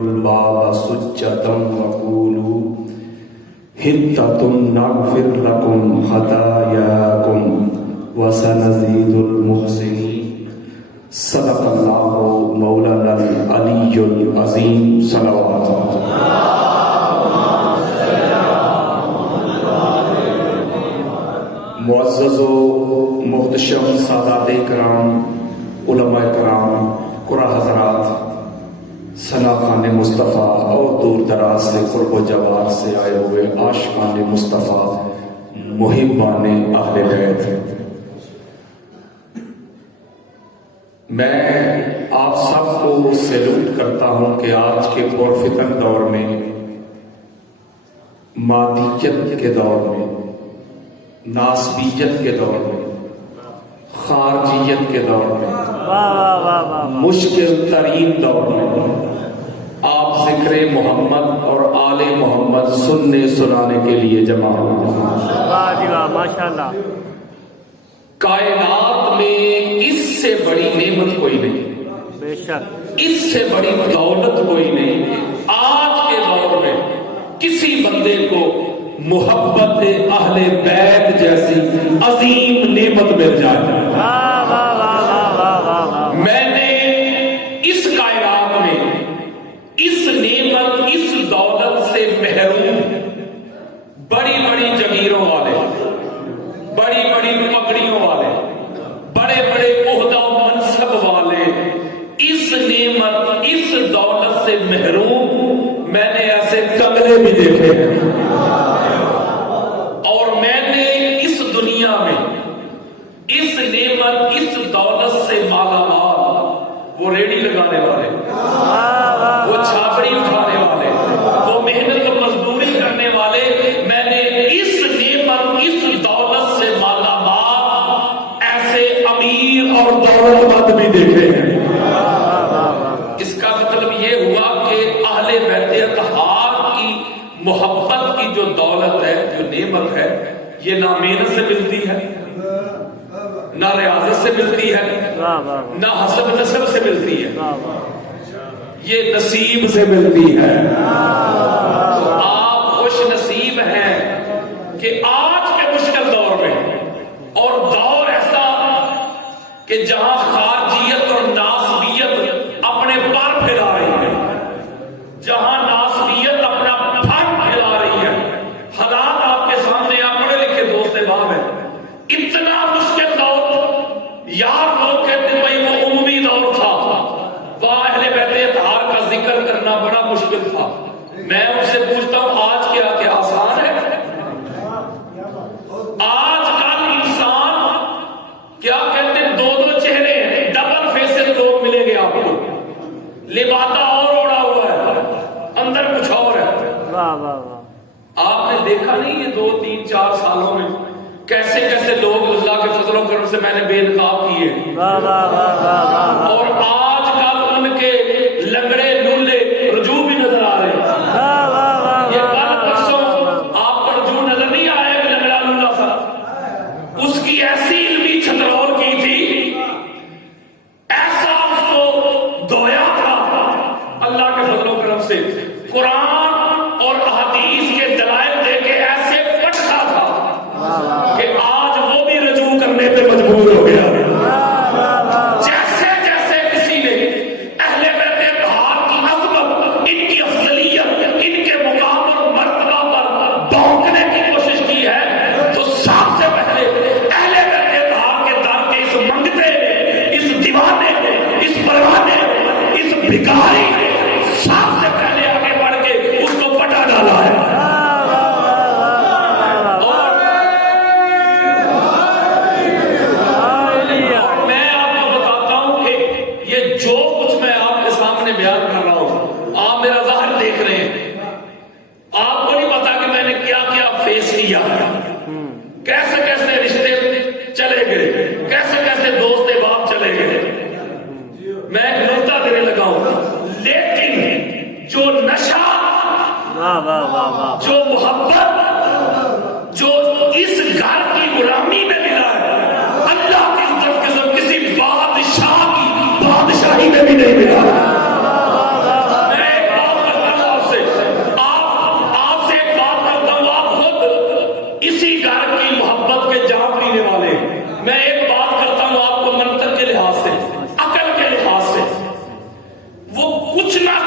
الباب سجدا وقولوا حطة نغفر لكم خطاياكم وسنزيد المحسنين صدق الله مولانا العلي العظيم صلوات معزز و محتشم سادات کرام، علماء کرام، قرآن حضرات، ثنا خان مصطفیٰ اور دور دراز سے قرب و جوار سے آئے ہوئے عاشقان مصطفیٰ، محبان اہل بیت، میں آپ سب کو سیلوٹ کرتا ہوں کہ آج کے پرفتن دور میں، مادیت کے دور میں، ناسبیت کے دور میں، خارجیت کے دور میں، مشکل ترین دور میں آپ ذکر محمد اور آل محمد سننے سنانے کے لیے جمع ہوئے۔ ماشاءاللہ، کائنات میں اس سے بڑی نعمت کوئی نہیں، بے شک اس سے بڑی دولت کوئی نہیں۔ آج کے دور میں کسی بندے کو محبت اہل بیت جیسی عظیم نعمت مل جائے۔ میں نے اس کائنات میں اس نعمت، اس دولت سے محروم بڑی بڑی جگیروں والے، بڑی بڑی پگڑیوں والے، بڑے بڑے عہدہ و منصب والے، اس نعمت، اس دولت سے محروم میں نے ایسے کنگلے بھی دیکھے ہیں، اور میں نے اس دنیا میں اس نعمت، اس دولت سے مالا مال، وہ ریڑھی لگانے والے، وہ چھاپڑی اٹھانے والے، وہ محنت و مزدوری کرنے والے، میں نے اس نعمت، اس دولت سے مالا مال ایسے امیر اور دولت مند بھی دیکھے ہیں۔ اس کا مطلب یہ ہوا کہ اہل بیت اطہار کی محبت کی جو دولت ہے، جو نعمت ہے، یہ نہ محنت سے ملتی ہے، نہ ریاضت سے ملتی ہے، نہ حسب نسب سے ملتی ہے، یہ نصیب سے ملتی ہے۔ تو آپ خوش نصیب ہیں کہ آج کے مشکل دور میں، اور دور ایسا کہ جہاں خارجیت اور ناسبیت اپنے پر پھیلا رہی ہے، جہاں ناسبیت اپنا پھر پھیلا رہی ہے، حالات آپ کے سامنے، آپ پڑھے لکھے دوست احباب ہیں، اتنا مشکل دور، یار لوگ کہتے ہیں بھائی وہ عمومی دور تھا، وہاں اہل بیت اطہار کا ذکر کرنا بڑا مشکل تھا۔ میں ان سے پوچھتا ہوں آج کیا آسان ہے؟ آج کل انسان کیا کہتے ہیں، دو چہرے ہیں، ڈبل فیسز لوگ ملیں گے آپ کو، لبادہ اور اوڑا ہوا ہے، اندر کچھ اور ہے۔ آپ نے دیکھا نہیں یہ 2 3 4 سالوں میں کیسے کیسے لوگ اللہ کے فضل و کرم سے میں نے بے نقاب کیے، اور آج کل ان کے لنگڑے لولے رجوع بھی نظر آ رہے ہیں۔ یہ کل پرسوں آپ کو رجوع نظر نہیں آیا کہ لنگڑا لولا سا، اس کی ایسی علمی چھترول کی تھی، ایسا اس کو دھویا تھا اللہ کے فضل و کرم سے، قرآن اور احادیث کے دلائل دے کے ایسے پٹھا تھا کہ آج وہ بھی رجوع کرنے پہ مجبور ہو گیا۔ جیسے جیسے کسی نے اہل بیت اطہار کی عظمت، ان کی افضلیت، ان کے مقام اور مرتبہ پر بھونکنے کی کوشش کی ہے، تو سب سے پہلے اہل بیت اطہار کے در کے اس منگتے، اس دیوانے، اس پروانے، اس بھکاری، سب سے پہلے آگے بڑھ کے اس کو پٹا ڈالا ہے۔ کیسے کیسے رشتے چلے گئے، کیسے کیسے دوست احباب چلے گئے۔ میں ایک نقطہ دینے لگا ہوں، لیکن جو نشہ، جو محبت، جو اس گھر کی غلامی میں ملا ہے، اللہ کی عزت کے ساتھ کسی بادشاہ کی بادشاہی میں بھی نہیں ملا۔ میں ایک بات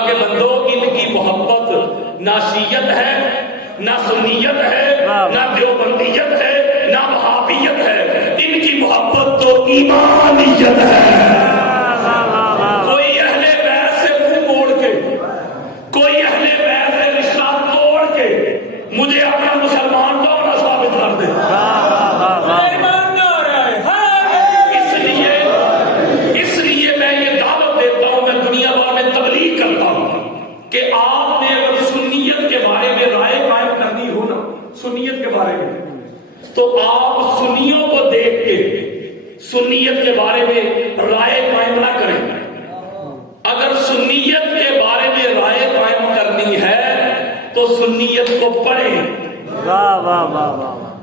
اللہ کے بندو ان کی محبت نہ شیعت ہے نہ سنیت ہے نہ دیوبندیت ہے نہ وہابیت ہے، ان کی محبت تو ایمانیت ہے۔ کوئی اہل بیت سے منہ موڑ کے، کوئی اہل بیت سے رشتہ توڑ کے مجھے اپنا مسلمان کون نہ ثابت کر دے۔ ایمان نہ ہو رہا ہے، اس لیے میں یہ دعوت دیتا ہوں، میں دنیا بھر میں تبلیغ کرتا ہوں کہ آپ نے اگر سنیت کے بارے میں رائے قائم کرنی ہو نا، سنیت کے بارے میں، تو آپ سنیوں کو دیکھ کے سنیت کے بارے میں رائے قائم نہ کریں۔ اگر سنیت کے بارے میں رائے قائم کرنی ہے تو سنیت کو پڑھیں۔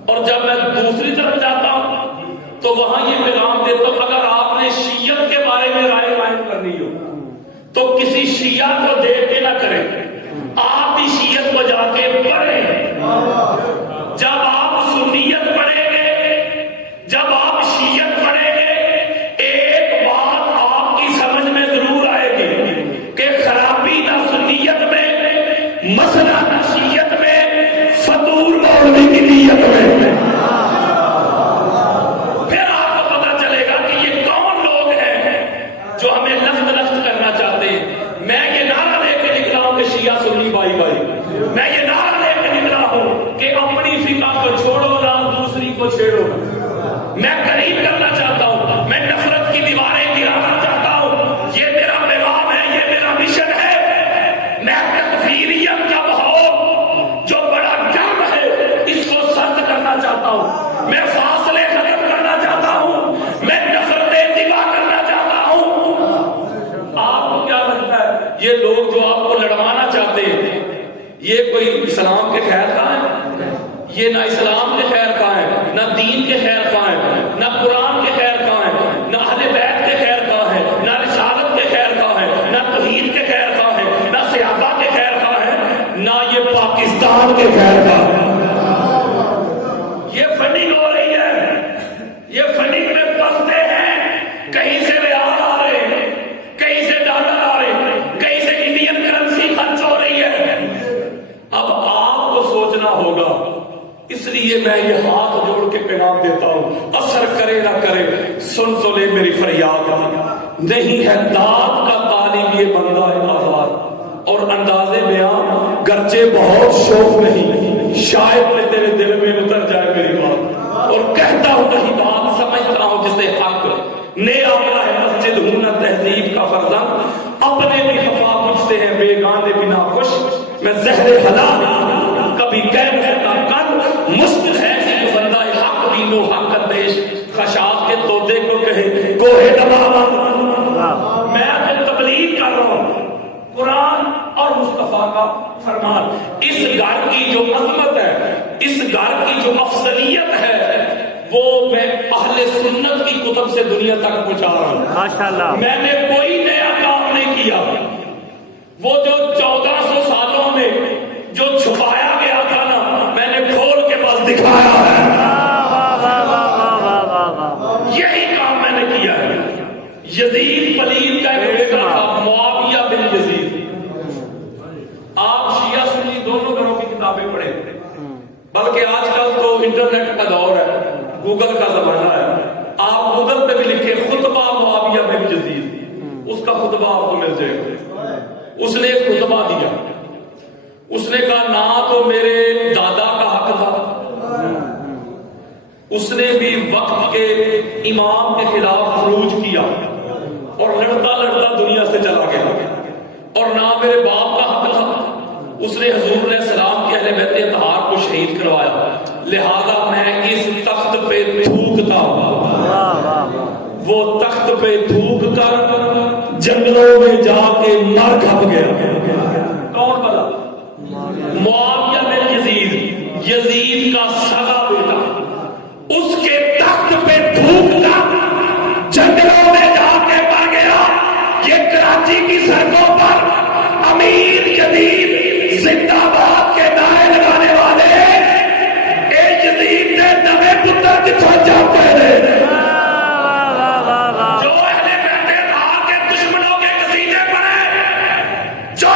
اور جب میں دوسری طرف جاتا ہوں تو وہاں یہ پیغام دیتا ہوں، اگر آپ نے شیعت کے بارے میں رائے قائم کرنی ہو تو کسی شیعہ کو دیکھ کے نہ کریں، آپ بھی شیعت کو جا کے پڑھیں۔ جب آپ سنیت پڑھیں گے، جب آپ شیعت پڑھیں گے، ایک بات آپ کی سمجھ میں ضرور آئے گی کہ خرابی نہ سنیت میں، مسئلہ نہ شیعت میں، فطور مولوی کی نیت میں۔ پھر آپ کو پتا چلے گا کہ یہ کون لوگ ہیں جو ہمیں لخت لخت کرنا چاہتے ہیں۔ میں یہ نعرہ لے کے نکلا ہوں کہ شیعہ سنی بائی بائی، میں یہ نعرہ لے کے نکلا ہوں کہ اپنی فقہ کو چھوڑو نہ دوسری کو چھیڑو۔ میں قریب کرنا چاہتا ہوں، میں نفرت کی دیواریں گرانا چاہتا ہوں، یہ میرا پیغام ہے، یہ میرا مشن ہے۔ میں تکفیریت کا بہاؤ جو بڑا گرم ہے اس کو سرد کرنا چاہتا ہوں، میں فاصلے ختم کرنا چاہتا ہوں، میں نفرتیں دبا کرنا چاہتا ہوں۔ آپ کو کیا لگتا ہے یہ لوگ جو آپ کو لڑوانا چاہتے ہیں یہ کوئی اسلام کے خیر خواہ ہیں؟ یہ نہ اسلام کے خیر خواہ ہیں، نہ دین کے خیر خواہ ہیں، نہ قرآن کے خیر خواہ ہیں، نہ اہل بیت کے خیر خواہ ہیں، نہ رسالت کے خیر خواہ ہیں، نہ توحید کے خیر خواہ ہیں، نہ صحابہ کے خیر خواہ ہیں، نہ یہ پاکستان کے خیر خواہ ہیں۔ یہ فنڈنگ ہو رہی ہے، یہ فنڈنگ میں پلتے ہیں، کہیں سے ریال آ رہے ہیں، کہیں سے ڈالر آ رہے ہیں، کہیں سے انڈین کرنسی خرچ ہو رہی ہے۔ اب آپ کو سوچنا ہوگا، اس لیے میں یہ ہاتھ جوڑ کے پیغام دیتا ہوں، اثر کرے نہ کرے سن تو لے میری فریاد، نہیں ہے داد کا طالب یہ بندہ آزاد، اور اندازے بیان گرچہ بہت شوق نہیں، شاید میں تیرے دل میں اتر جائے میری بات، اور کہتا ہوں نہیں بات سمجھتا ہوں جسے حق نے آمنا ہے مسجد ہوں نہ تہذیب کا فرزند، اپنے بھی خفا مجھ سے ہے بیگانے بنا خوش، میں زہر حلال کبھی کہہ رہتا کر مشکل ہے کہ جو بندہ حق بھی نو حق اندیش خشاک کے طوطے کو کہے کوہ نبا۔ میں تو تبلیغ کر رہا ہوں قرآن اور مصطفیٰ کا فرمان، اس گھر کی جو عظمت ہے، اس گھر کی جو افضلیت ہے، وہ میں اہل سنت کی کتب سے دنیا تک پہنچا رہا ہوں۔ ماشاءاللہ، میں نے کوئی نیا کام نہیں کیا، وہ جو 1400 سالوں میں جو چھپایا گیا تھا نا، میں نے کھول کے بس دکھایا ہے۔ یہی کام میں نے کیا ہے۔ یزید پلید کا ایک بیٹا تھا، معاویہ بن یزید۔ آپ شیعہ سنی دونوں گھروں کی کتابیں پڑھیں، بلکہ آج کل تو انٹرنیٹ کا دور ہے، گوگل کا زمانہ ہے، آپ گوگل پہ بھی لکھیں خطبہ معاویہ بن یزید، اس کا خطبہ آپ کو مل جائے گا۔ اس نے ایک خطبہ دیا، اس نے کہا نہ تو میرے دادا کا حق تھا، اس نے بھی وقت کے امام کے خلاف خروج کیا اور لڑتا لڑتا دنیا سے چلا گیا، اور نہ میرے باپ کا حق تھا، اس نے حضور علیہ السلام کے اہل بیت اطہار کو شہید کروایا، لہذا میں اس تخت پہ تھوکتا ہوں۔ وہ تخت پہ تھوک کر جنگلوں میں جا کے مر کھپ گیا۔ کون بلا؟ معاویہ بن یزید، یزید کا سگا بیٹا، اس کے تخت پہ تھوک کر جنگلوں میں جا کے مر گیا۔ یہ کراچی کی سڑکوں پر امیر یزید زندہ باد کے نعرے لگانے والے، اے یزید نے نویں پتر کتوں جاتے ہیں، جو اہل بیت اطہار کے دشمنوں کے قصیدے پڑھے، جو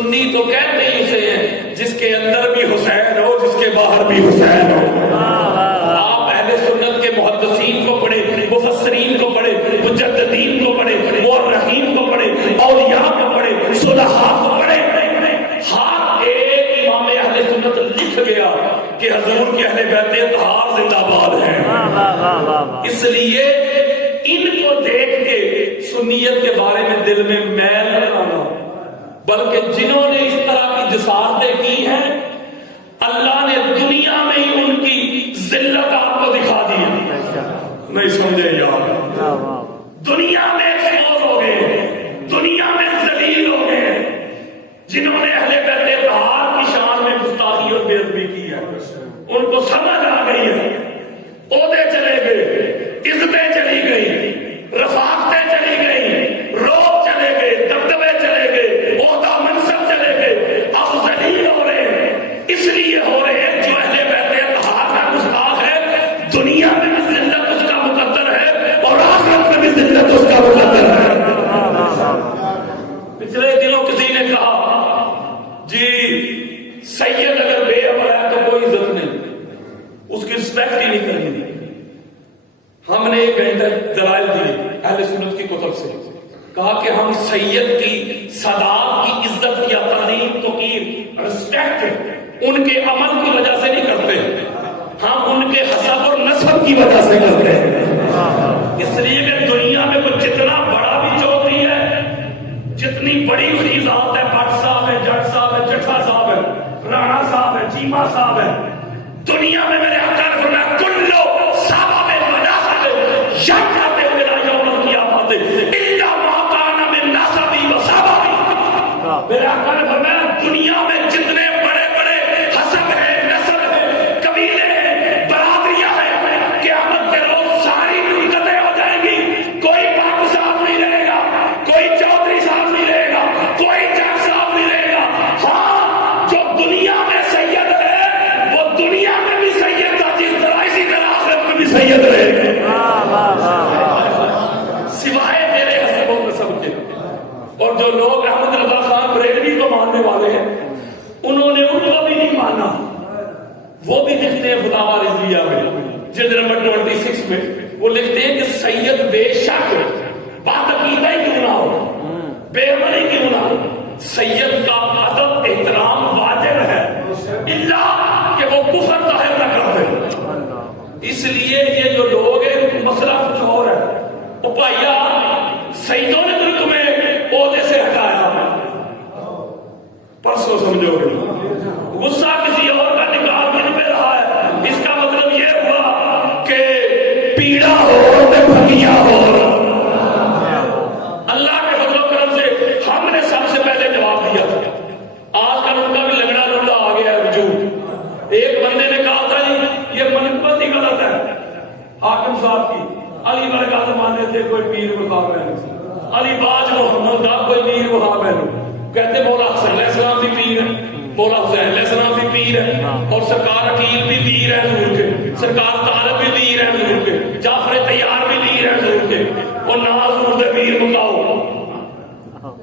سنی تو کہتے ہی اسے ہیں جس کے اندر بھی حسین ہو، جس کے باہر بھی حسین ہو۔ آپ اہل سنت کے محدثین کو پڑھے، مفسرین کو پڑھے، مجددین کو پڑھے، مورخین کو پڑھے، اولیاء کو پڑھے، صلحاء کو پڑھے، ہر ایک امام اہل سنت لکھ گیا کہ حضور کے اہل بیت اطہار زندہ باد ہیں۔ اس لیے ان کو دیکھ کے سنیت کے بارے میں دل میں میل نہ لانا، بلکہ جنہوں نے اس طرح کی جسارتیں کی ہیں اللہ نے دنیا میں ہی ان کی ذلت آپ کو دکھا دی ہے۔ نہیں سمجھے یار، دنیا میں ایکسپوز ہو گئے، دنیا میں ذلیل ہو گئے جنہوں نے اہل بیت اطہار کی شان میں گستاخی اور بے ادبی کی ہے۔ ان کو سمجھ آ گئی ہے، عہدے چلے گئے، عزتیں چلی گئی، رفاقتیں چلی گئی، روب چلے گئے، دبدبے چلے گئے، عہدہ منصب چلے گئے، اب ذلیل ہو رہے ہیں۔ اس لیے ہو رہے ہیں جو اہل بیت اطہار کا گستاخ ہے، دنیا میں بھی ذلت اس کا مقدر ہے اور آخرت میں بھی ذلت اس کا مقدر ہے۔ پچھلے دنوں کسی نے کہا جی سید اگر بے عمل ہے تو کوئی عزت نہیں، اس کی رسپیکٹ ہی نہیں کرنی۔ ہم نے ایک گھنٹے دلائل دیے اہل سنت کی کتب سے، کہا کہ ہم سید کی صداقت کی عزت یا تعظیم توقیر رسپیکٹ ان کے عمل کی وجہ سے نہیں کرتے، ہم ان کے حسب اور نسب کی وجہ سے کرتے ہیں۔ اس لیے کہ دنیا میں کوئی جتنا بڑا بھی چودھری ہے، جتنی بڑی اس کی ذات ہے، بٹ صاحب ہے، جٹ صاحب ہے، جٹھا صاحب ہے، رانا صاحب ہے، چیما صاحب ہے، دنیا میں میرے آقا نے فرمایا کلو صحابہ میں مناسب یاد کرتے ہوئے لا یوم القیامت الا ما کان من نسبی و صحابی۔ میرے آقا نے فرمایا دنیا میں جتنے بڑے بڑے حسب ہیں، نسل ہیں، قبیلے ہیں، برادریاں ہیں، قیامت کے روز ساری ملکتیں ہو جائیں گی، کوئی باپ صاحب نہیں رہے گا، کوئی چودھری صاحب نہیں رہے گا، کوئی جٹ صاحب نہیں رہے گا۔ ہاں جو دنیا میں سید ہے وہ دنیا میں بھی سید تھا، جس طرح اسی طرح آخرت میں بھی سید رہے گا، سوائے میرے حسب و نسب کے۔ اور جو لوگ احمد رضا خان بریلوی کو ماننے والے ہیں انہوں نے ان کو بھی نہیں مانا، وہ بھی لکھتے ہیں فتاوی رضویہ میں جلد نمبر 26 میں، وہ لکھتے ہیں کہ سید بے شک بات عقیدہ ہی کیوں نہ ہو، بے عملی کیوں نہ ہو، سید کا ادب احترام واجب ہے الا کہ وہ کفر ظاہر نہ کر دے۔ اس لیے یہ جو لوگ ہیں مسئلہ کچھ اور ہے، وہ بھائیا سیدوں نے تو تمہیں عہدے سے ہٹایا، پرسوں سمجھو گے، غصہ کسی اور کا نکال بھی نہیں پہ رہا ہے، اس کا مطلب یہ ہوا کہ پیڑا ہو پھکیاں ہو۔ اللہ کے فضل و کرم سے ہم نے سب سے پہلے جواب دیا تھا، آج کل ان کا بھی لگڑا لڑا آ گیا ہے وجود۔ ایک بندے نے کہا تھا جی یہ منقبت ہی غلط ہے حاکم صاحب کی، علی برگاہ زمانے تھے کوئی پیر مقام ہے، علی باج محمد کا کوئی پیر مقام ہے، کہتے مولا حسین علیہ السلام بھی پیر ہے، مولا حسین علیہ السلام بھی پیر ہے، اور سرکار عقیل بھی پیر ہے حضور کے، سرکار طالب بھی پیر ہے حضور کے، جعفر تیار بھی پیر ہے حضور کے، اور نہ حضور دے پیر مکاؤ۔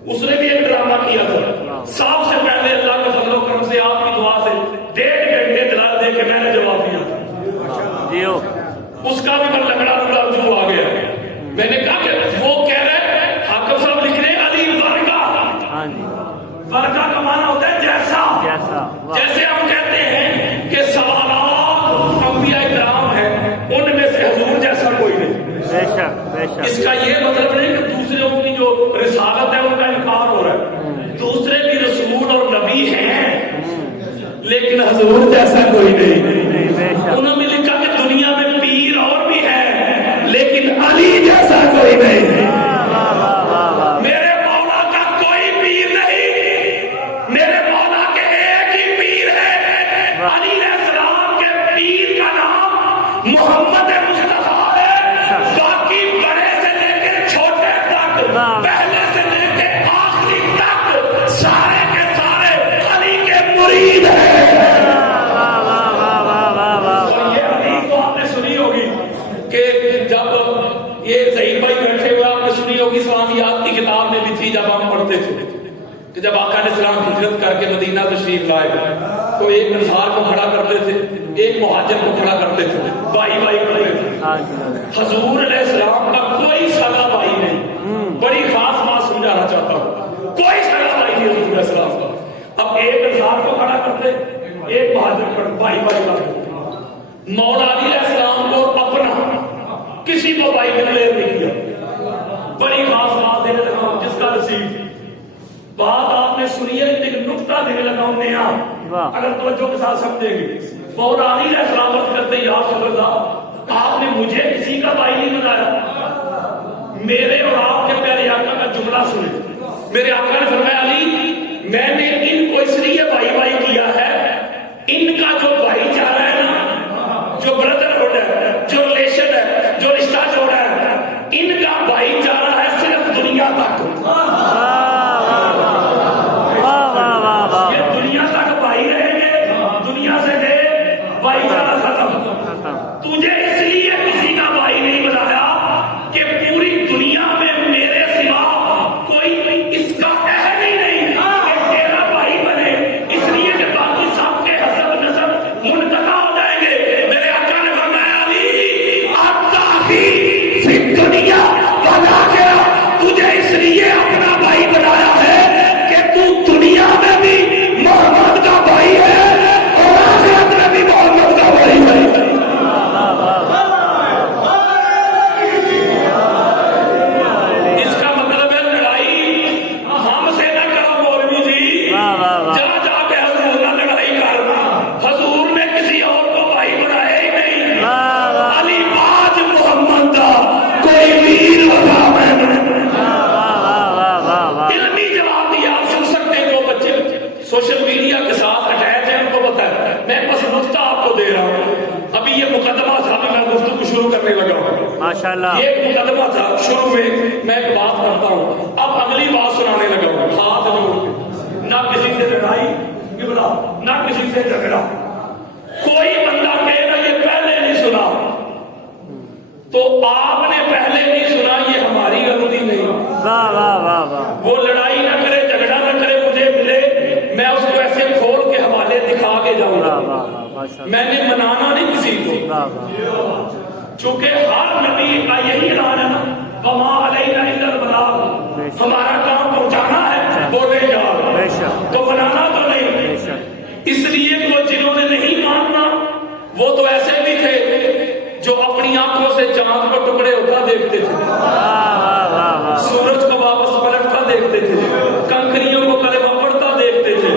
اس نے بھی ایک ڈرامہ کیا تھا، سب سے پہلے اللہ کے فضل و کرم سے آپ کی دعا سے 1.5 گھنٹے دلال دے کے میں نے جواب دیا تھا، اس کا بھی پر لگڑا لڑا رجوع آ گیا۔ میں نے کہا کہ وہ کہہ رہے حاکم صاحب لکھ رہے علی ورگا، ورگا کا معنی ہوتا ہے جیسا، جیسے ہم کہتے ہیں کہ سوالات انبیاء کرام ہیں ان میں سے حضور جیسا کوئی نہیں۔ اس کا یہ مطلب نہیں کہ دوسروں کی جو رسالت ہے ان کا انکار ہو رہا ہے، دوسرے بھی رسول اور نبی ہیں لیکن حضور جیسا کوئی نہیں۔ انہوں نے لکھا کہ دنیا میں پیر اور بھی ہے لیکن علی جیسا کوئی نہیں۔ میرے مولا کا کوئی پیر نہیں، میرے مولا کے ایک ہی پیر ہے، علی علیہ السلام کے پیر کا نام محمد مصطفیٰ ہے، باقی بڑے سے لے کے چھوٹے تک، پہلے سے لے کے آخری تک سارے کے سارے علی کے مرید ہیں۔ یہ ظہیر بھائی بیٹھے ہوئے آپ نے سنی ہوگی اسلامیات کی کتاب میں بھی تھی جب ہم پڑھتے تھے کہ جب آقا علیہ السلام ہجرت کر کے مدینہ تشریف لائے تو ایک انصار کو کھڑا کرتے تھے، ایک مہاجر کو کھڑا کرتے تھے، بھائی بھائی کرتے تھے۔ حضور علیہ السلام کا کوئی سگا بھائی نہیں، بڑی خاص بات سمجھانا چاہتا ہوں، کوئی سگا بھائی نہیں حضور علیہ السلام کا۔ اب ایک انصار کو کھڑا کرتے، ایک مہاجر کو بھائی بھائی کرتے۔ مولا علی علیہ السلام کو اپنا کسی کو بھائی ڈکلیئر نہیں کیا، بڑی خاص بات دینے لگا ہوں جس کا نصیب بات آپ نے سنی ہے، ایک نقطہ دینے لگا ہوں نیا، اگر توجہ کے ساتھ سمجھیں گے۔ مولا علی علیہ السلام عرض کرتے یا رسول اللہ آپ نے مجھے کسی کا بھائی نہیں بنایا، میرے اور آپ کے پیارے آقا کا جملہ سنیں۔ میرے آقا نے فرمایا علی میں نے ان کو اس لیے بھائی بھائی کیا ہے، ان کا جو بھائی چارہ ہے نا، جو بردرہڈ ہے، جو ریلیشن ہے، جو رشتہ جوڑا ہے، ان کا بھائی چارہ ہے صرف دنیا تک۔ یہ دنیا تک بھائی رہیں گے، دنیا سے گئے بھائی چارہ ختم۔ تجھے اس لیے کسی کا بھائی نہیں بنایا کہ پوری دنیا میں میرے سوا کوئی اس کا اہل ہی نہیں کہ تیرا بھائی بنے، اس لیے کہ باقی سب کے حسب نسب منقطع ہو جائیں گے۔ میرے آقا نے فرمایا علی التحقیق فی الدنیا والآخرہ، تجھے اس لیے اپنا بھائی بنایا ہے کہ تو دنیا میں بھی محمد کا بھائی ہے اور آخرت میں بھی محمد کا بھائی ہے۔ اس کا مطلب ہے لڑائی ہم سے نہ کرو مولوی جی، جا جا کے حضور نہ لڑائی کر، حضور نے کسی اور کو بھائی بنایا ہی نہیں۔ علی باج محمد دا کوئی ویر وفا میں علمی جواب دیا۔ آپ سن سکتے ہیں جو بچے سوشل میڈیا کے ساتھ اٹیچ ہیں ان کو پتا ہے، میں بس نقطہ آپ کو دے رہا ہوں۔ ابھی یہ مقدمہ تھا، ابھی میں گفتگو شروع کرنے لگا ہوں۔ ماشاءاللہ یہ ایک مقدمہ تھا، شروع میں ایک بات کرتا ہوں، اب اگلی بات سنانے لگا ہوں۔ ہاتھ جوڑ کے نہ کسی سے لڑائی نہ کسی سے جھگڑا۔ کوئی بندہ کہے گا یہ پہلے نہیں سنا تو آپ نے پہلے نہیں سنا، یہ ہماری غلطی نہیں۔ واہ واہ واہ واہ، وہ لڑائی نہ کرے، جھگڑا نہ کرے، مجھے ملے میں اس کو ایسے کھول کے حوالے دکھا کے جاؤں گا۔ میں نے منانا نہیں کسی کو، چونکہ ہر نبی کا یہی اعلان ہے نا، وما علینا الا البلاغ، ہمارا کام پہنچانا ہے، بولے جا تو منانا تو نہیں۔ اس لیے وہ جنہوں نے نہیں ماننا وہ تو ایسے بھی تھے جو اپنی آنکھوں سے چاند کو ٹکڑے ہوتا دیکھتے تھے، سورج کو واپس پلٹتا دیکھتے تھے، کنکریوں کو کلمہ پڑھتا دیکھتے تھے،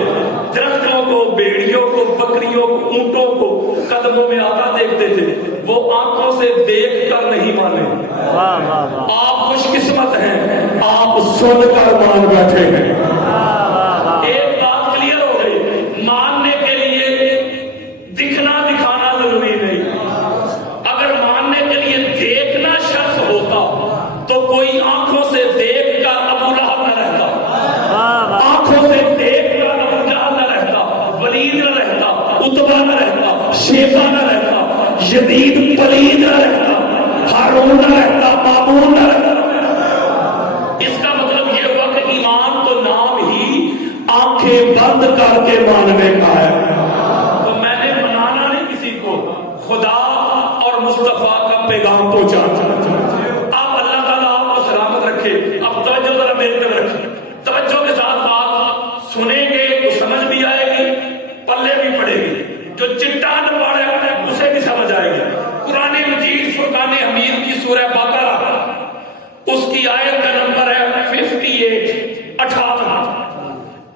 درختوں کو، بیڑیوں کو، بکریوں کو، اونٹوں کو قدموں میں آتا دیکھتے تھے۔ وہ آنکھوں سے دیکھ کر نہیں مانے۔ آپ خوش قسمت ہیں، آپ سن کر مان بیٹھے ہیں۔ ایک بات کلیئر ہو گئی، ماننے کے لیے دکھنا دکھانا ضروری نہیں۔ اگر ماننے کے لیے دیکھنا شرط ہوتا تو کوئی آنکھوں سے دیکھ کر ابو لہب نہ رہتا، آنکھوں سے دیکھ کر ابو جہل نہ رہتا، ولید نہ رہتا، عتبہ نہ رہتا، شیبہ نہ رہتا، یزید پلید نہ رہتا، ہارون نہ رہتا، مامون نہ رہتا۔ اس کا مطلب یہ ہوا کہ ایمان تو نام ہی آنکھیں بند کر کے ماننے کا ہے۔ تو میں نے منانا نہیں کسی کو، خدا اور مصطفیٰ کا پیغام پہنچانا۔ اب اللہ تعالیٰ آپ کو سلامت رکھے۔ اب توجہ ذرا میری طرف رکھیں، توجہ کے ساتھ بات سنیں گے تو سمجھ بھی آئے گی، پلے بھی پڑے گی، جو چٹان پڑے اسے بھی سمجھ آئے گی۔ قرآن مجید فرقان حمید کی سورہ بقرہ اس کی آیت کا نمبر ہے 58۔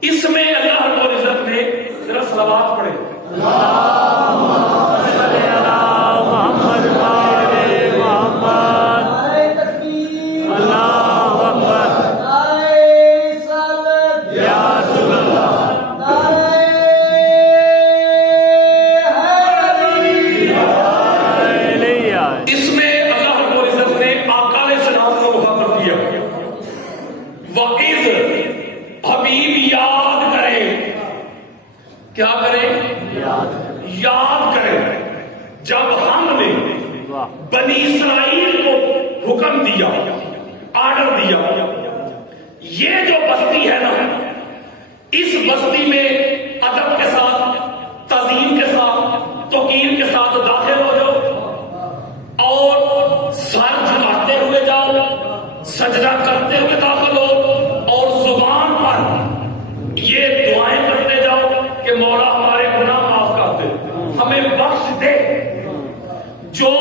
اس میں اللہ رب العزت نے ذرا صلوات پڑھے، کیا کریں؟ یاد کریں جب ہم نے بنی اسرائیل کو حکم دیا، آرڈر دیا، یہ جو بستی ہے نا بستی میں ادب کے ساتھ، تعظیم کے ساتھ، توقیر کے ساتھ داخل ہو جاؤ اور سر جھکاتے ہوئے جاؤ، سجدہ کرتے ہوئے داخل ہو اور زبان پر یہ دعائیں کرتے جاؤ کہ مولا ہمارے گناہ معاف کر دے، ہمیں بخش دے۔ جو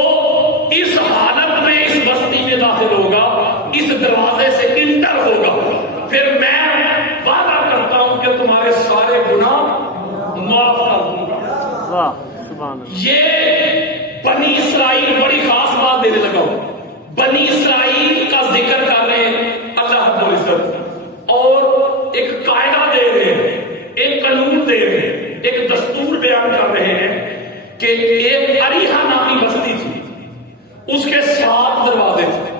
اس حالت میں اس بستی میں داخل ہوگا، اس دروازے سے انٹر ہوگا، پھر میں وعدہ کرتا ہوں کہ تمہارے سارے گناہ معاف کر دوں گا۔ واہ سبحان اللہ۔ یہ بنی اسرائیل بڑی خاص بات دینے لگا ہوں، بنی اسرائیل کا ذکر کر رہے ہیں اللہ رب العزت، اور ایک قاعدہ دے رہے ہیں، ایک قانون دے رہے ہیں، ایک دستور بیان کر رہے ہیں کہ ایک اریحا نامی بستی تھی، اس کے 7 دروازے تھے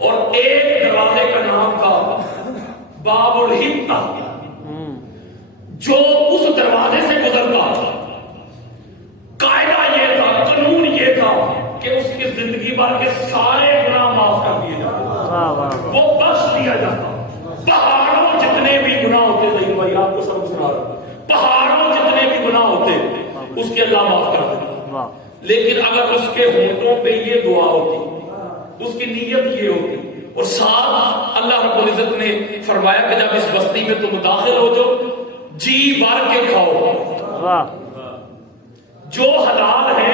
اور ایک دروازے کا نام تھا باب الحنطہ۔ جو اس دروازے سے گزرتا تھا، قاعدہ یہ تھا، قانون یہ تھا کہ اس کی زندگی بھر کے سارے گناہ معاف کر دیے جاتے، وہ بخش دیا جاتا۔ پہاڑوں جتنے بھی گناہ ہوتے، صحیح بھائی آپ کو سب سنا رہا ہوں، پہاڑوں جتنے بھی گناہ ہوتے اس کے اللہ معاف کر دیتا۔ لیکن اگر اس کے ہونٹوں پہ یہ دعا ہوتی، اس کی نیت یہ ہوتی، اور ساتھ اللہ رب العزت نے فرمایا کہ جب اس بستی میں تم داخل ہو جاؤ، جی بھر کے کھاؤ، جو حلال ہے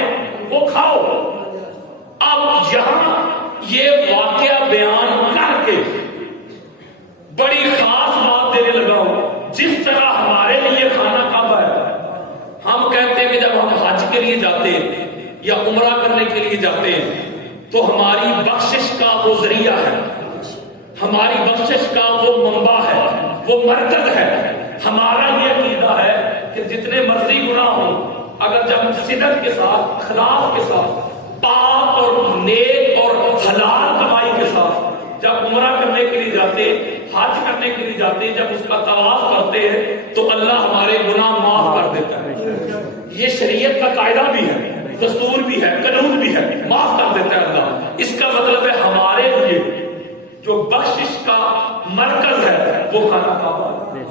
وہ کھاؤ۔ اب یہاں یہ واقعہ بیان کر کے بڑی خاص بات دینے لگا ہوں، جس طرح ہمارے لیے کھانا کعبہ ہے۔ ہم کہتے ہیں کہ جب ہم حج کے لیے جاتے ہیں یا عمرہ کرنے کے لیے جاتے ہیں تو ہماری بخشش کا وہ ذریعہ ہے، ہماری بخشش کا وہ منبع ہے، وہ مرکز ہے۔ ہمارا یہ عقیدہ ہے کہ جتنے مرضی گناہ ہوں، اگر جب صدق کے ساتھ، اخلاص کے ساتھ، پاک اور نیک اور حلال کمائی کے ساتھ جب عمرہ کرنے کے لیے جاتے، حج کرنے کے لیے جاتے، جب اس کا طواف کرتے ہیں تو اللہ ہمارے گناہ معاف کر دیتا ہے۔ یہ شریعت کا قاعدہ بھی ہے، دستور بھی ہے، قانون بھی ہے، معاف کر دیتا ہے اللہ۔ اس کا مطلب ہے ہمارے لیے جو بخشش کا مرکز ہے وہ کھانا کعبہ ہے۔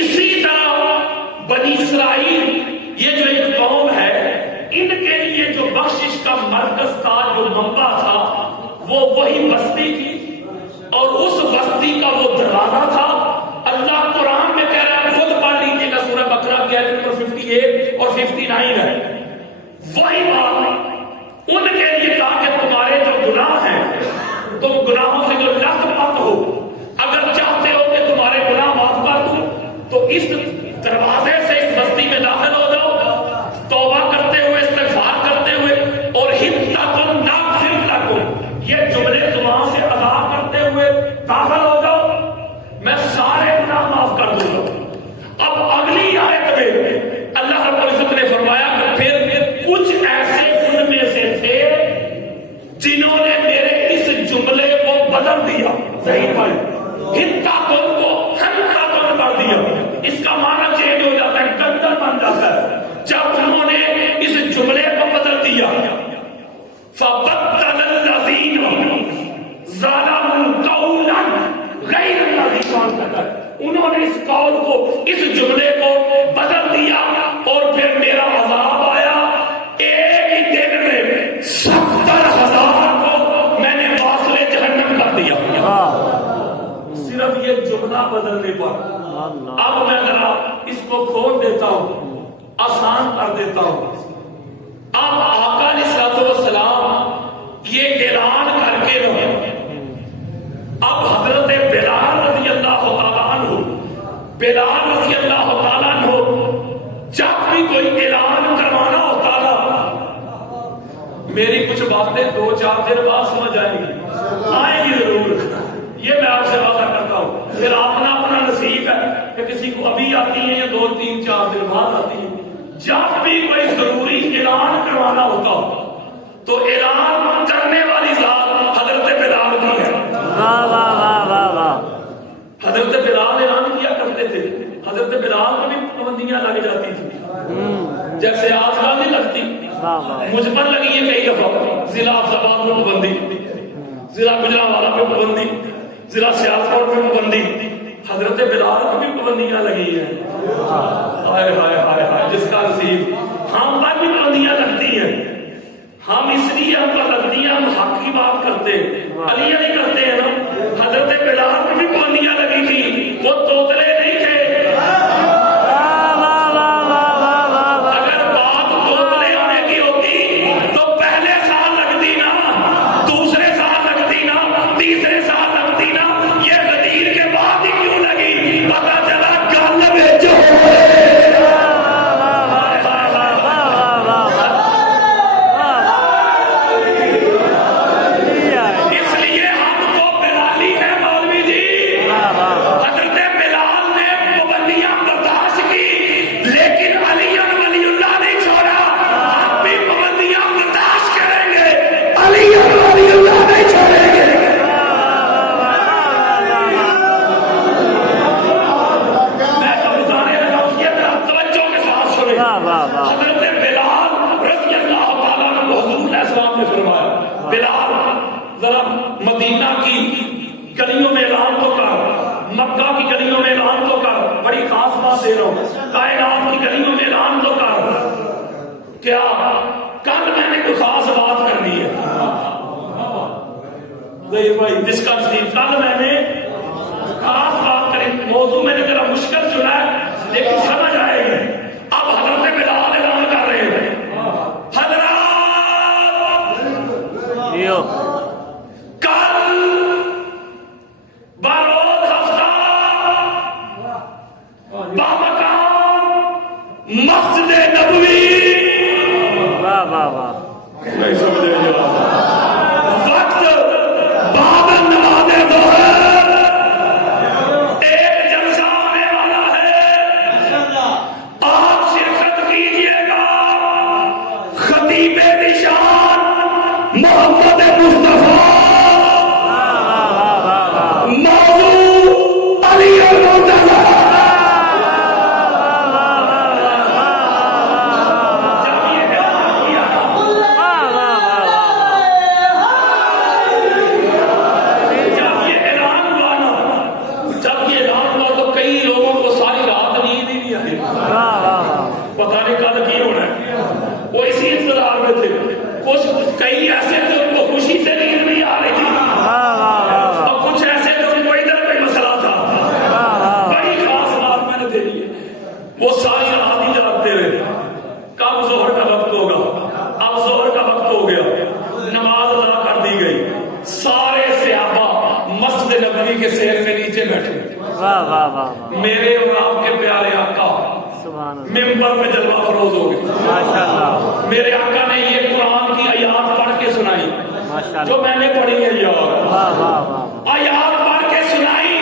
اسی طرح بنی اسرائیل یہ جو ایک قوم ہے، ان کے لیے جو بخشش کا مرکز تھا، جو منبع تھا، وہ وہی بستی تھی، اور اس بستی کا وہ دروازہ تھا۔ اللہ قرآن میں کہہ رہا ہے، خود پڑھ لیجیے گا، سورہ بقرہ کی آیت نمبر 58 اور 59 ہے۔ وہی بات ان کے لیے کہا کہ تمہارے جو گناہ ہیں، تم گناہوں سے جو لت پت ہو، اگر چاہتے ہو کہ تمہارے گناہ معاف کر دوں تو اس دروازے سے اس بستی میں داخل ہو جاؤ، توبہ کرتے ہوئے، استغفار کرتے ہوئے، اور حنطۃ نغفر لکم، یہ جملے زبان سے ادا کرتے ہوئے داخل ہو جاؤ، میں سارے گناہ معاف کر دوں گا۔ اب اگلی آیت میں اللہ رب العزت نے فرمایا کہ پھر کچھ ایسے ان میں سے تھے جنہوں نے میرے اس جملے کو بدل دیا، صحیح بھائی، حنطۃ کو حنطۃ کر دیا، اس کا معنی چینج ہو جاتا ہے، گردن بن جاتا ہے۔ جب انہوں نے اس جملے کو بدل دیا، فَبَدَّلَ الَّذِينَ ظَلَمُوا قَوْلًا غَيْرَ الَّذِي قَالُوا، انہوں نے اس قول کو، اس جملے کو بدل دیا، اور پھر میرا عذاب آیا۔ ایک ہی دن میں 70,000 کو میں نے واصل جہنم کر دیا، صرف یہ جملہ بدلنے پر۔ اب میں ذرا اس کو کھول دیتا ہوں، آسان کر دیتا ہوں۔ اب آقا علیہ الصلوۃ والسلام یہ اعلان کر کے اب حضرت بلال رضی اللہ تعالیٰ عنہ، بلال رضی اللہ تعالیٰ عنہ جب بھی کوئی اعلان کروانا ہوتا تھا، میری کچھ باتیں 2-4 دن بعد سمجھ آئیں گی ضرور، یہ میں آپ سے وعدہ کرتا ہوں۔ پھر اپنا اپنا نصیب ہے کہ کسی کو ابھی آتی ہے یا 2-3-4 دن بعد آتی ہے۔ جب بھی کوئی ضروری اعلان کروانا ہوتا تو اعلان کرنے والی ذات حضرت بلال کی ہے۔ حضرت بلال اعلان کیا کرتے تھے، حضرت بلال کو بھی پابندیاں لگ جاتی تھی، جیسے آج کل نہیں لگتی، مجھ پر لگی ہے کئی دفعہ۔ ضلع افضلآباد میں پابندی، ضلع گجرانوالہ پہ پابندی، ضلع سیالکوٹ میں پابندی، حضرت بلال کو بھی پابندیاں لگی ہیں. ہائے ہائے ہائے ہائے جس کا نصیب. ہم پر بھی پابندیاں لگتی ہیں. ہم اس لیے ہم پر لگتی ہیں ہم حق کی بات کرتے علی علی کرتے ہیں نا. حضرت بلال کو بھی پابندیاں لگی تھی. وہ توتلے نہیں تھے. اگر بات توتلے ہونے کی ہوتی تو پہلے سال لگتی نا, دوسرے سال لگتی نا, تیسرے سال لگتی نا. یہ غدیر کے بعد ہی کیوں لگی؟ پتا چلا گل وچ اس لیے ہم تو بلالی ہے مولوی جی. حضرت بلال نے پابندیاں برداشت کی لیکن علی ولی اللہ نہیں چھوڑا. ہم بھی پابندیاں برداشت کریں گے, علی ولی اللہ نہیں چھوڑیں گے. میں تو بتانے لگا ہوں یہ ذرا توجہ کے ساتھ سنیں. حضرت بلال رضی اللہ تعالیٰ عنہ حضور علیہ السلام نے فرمایا بلال ذرا مدینہ کی گلیوں میں اعلان تو کر, مکہ کی گلیوں میں اعلان تو کر. بڑی خاص بات دے رہا ہوں, کائنات کی گلیوں میں اعلان تو کر. کیا کل میں نے کوئی خاص بات کرنی ہے بھائی جس کا نصیب. کل میں نے خاص بات کریں. موضوع میں نے ذرا مشکل چنا ہے لیکن سمجھ آئے گی. اب حضرت بلال اعلان کر رہے ہیں حضرات کل بروز ہفتہ بامقام مسجد نبوی نہیں سمجھے وقت بعد نماز ظہر ایک جلسہ آنے والا ہے. آپ شرکت کیجئے گا. خطیب نشان محمد مصطفیٰ, موضوع علی المرتضیٰ. کئی ایسے تھے ان کو خوشی سے نیند نہیں آ رہی تھی اور کچھ ایسے تھے ان کو ادھر کوئی مسئلہ تھا. بڑی خاص بات میں نے دے دی. وہ ساری رات ہی جاگتے رہے. کب ظہر کا وقت ہوگا؟ اب ظہر کا وقت ہو گیا, نماز ادا کر دی گئی. سارے صحابہ مسجد نبوی کے سیر میں نیچے بیٹھے. میرے اور آپ کے پیارے آقا ممبر پہ جلوہ فروز ہو گئے. میرے آقا نے یہ قرآن کی آیات پڑھ کے سنائی جو میں نے پڑھی ہے یار. آیات پڑھ کے سنائی.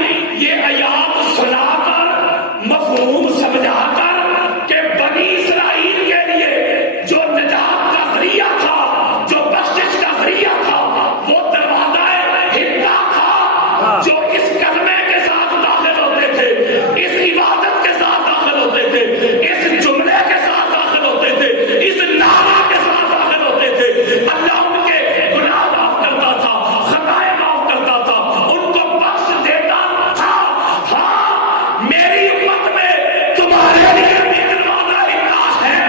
یہ آیات سنا کر مفہوم سمجھا کر کہ بنی اسرائیل کے لیے جو نجات کا ذریعہ تھا, جو بخشش کا ذریعہ تھا, وہ دروازہ ہدایت تھا. جو اس کلمے کے ساتھ داخل ہوتے تھے, اس عبادت کے ساتھ داخل ہوتے تھے, اس جملے کے ساتھ داخل ہوتے تھے, اس نعرہ کے ساتھ داخل ہوتے تھے, اللہ ان کے گناہ معاف کرتا تھا, خطائیں معاف کرتا تھا, ان کو بخش دیتا تھا. ہاں میری امت میں تمہارے لیے بھی دروازہ ہدایت ہے.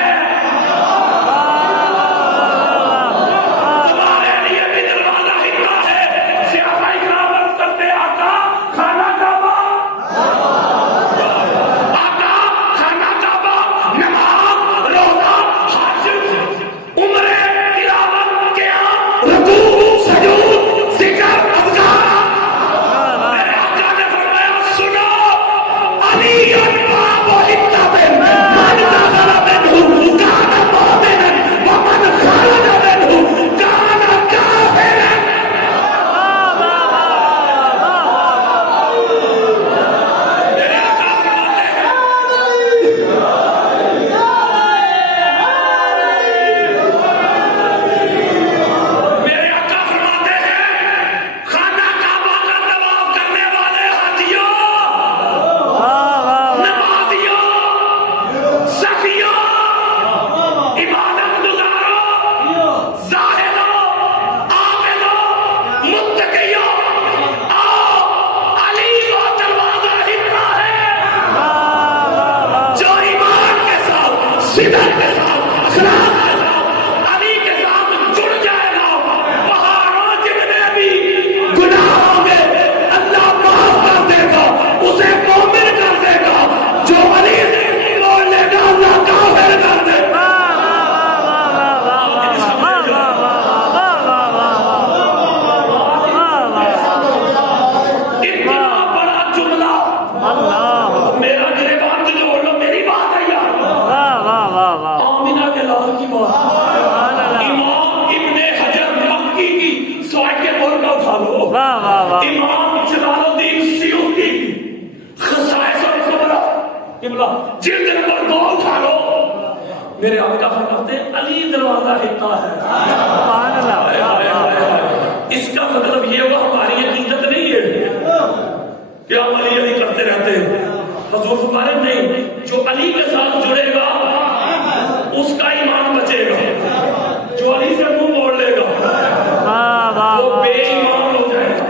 تمہارے لیے بھی دروازہ ہدایت ہے. صحابہ کرام عرض کرتے آقا قبلہ جلد نمبر 2 اٹھا لو. میرے آقا فرماتے ہیں علی دروازہ ہلتا ہے. سبحان اللہ. اس کا مطلب یہ ہوا ہماری عقیدت نہیں ہے کہ ہم علی علی کرتے رہتے ہیں. حضور فرماتے ہیں نہیں, جو علی کے ساتھ جڑے گا اس کا ایمان بچے گا, جو علی سے منہ موڑ لے گا وہ بے ایمان ہو جائے گا.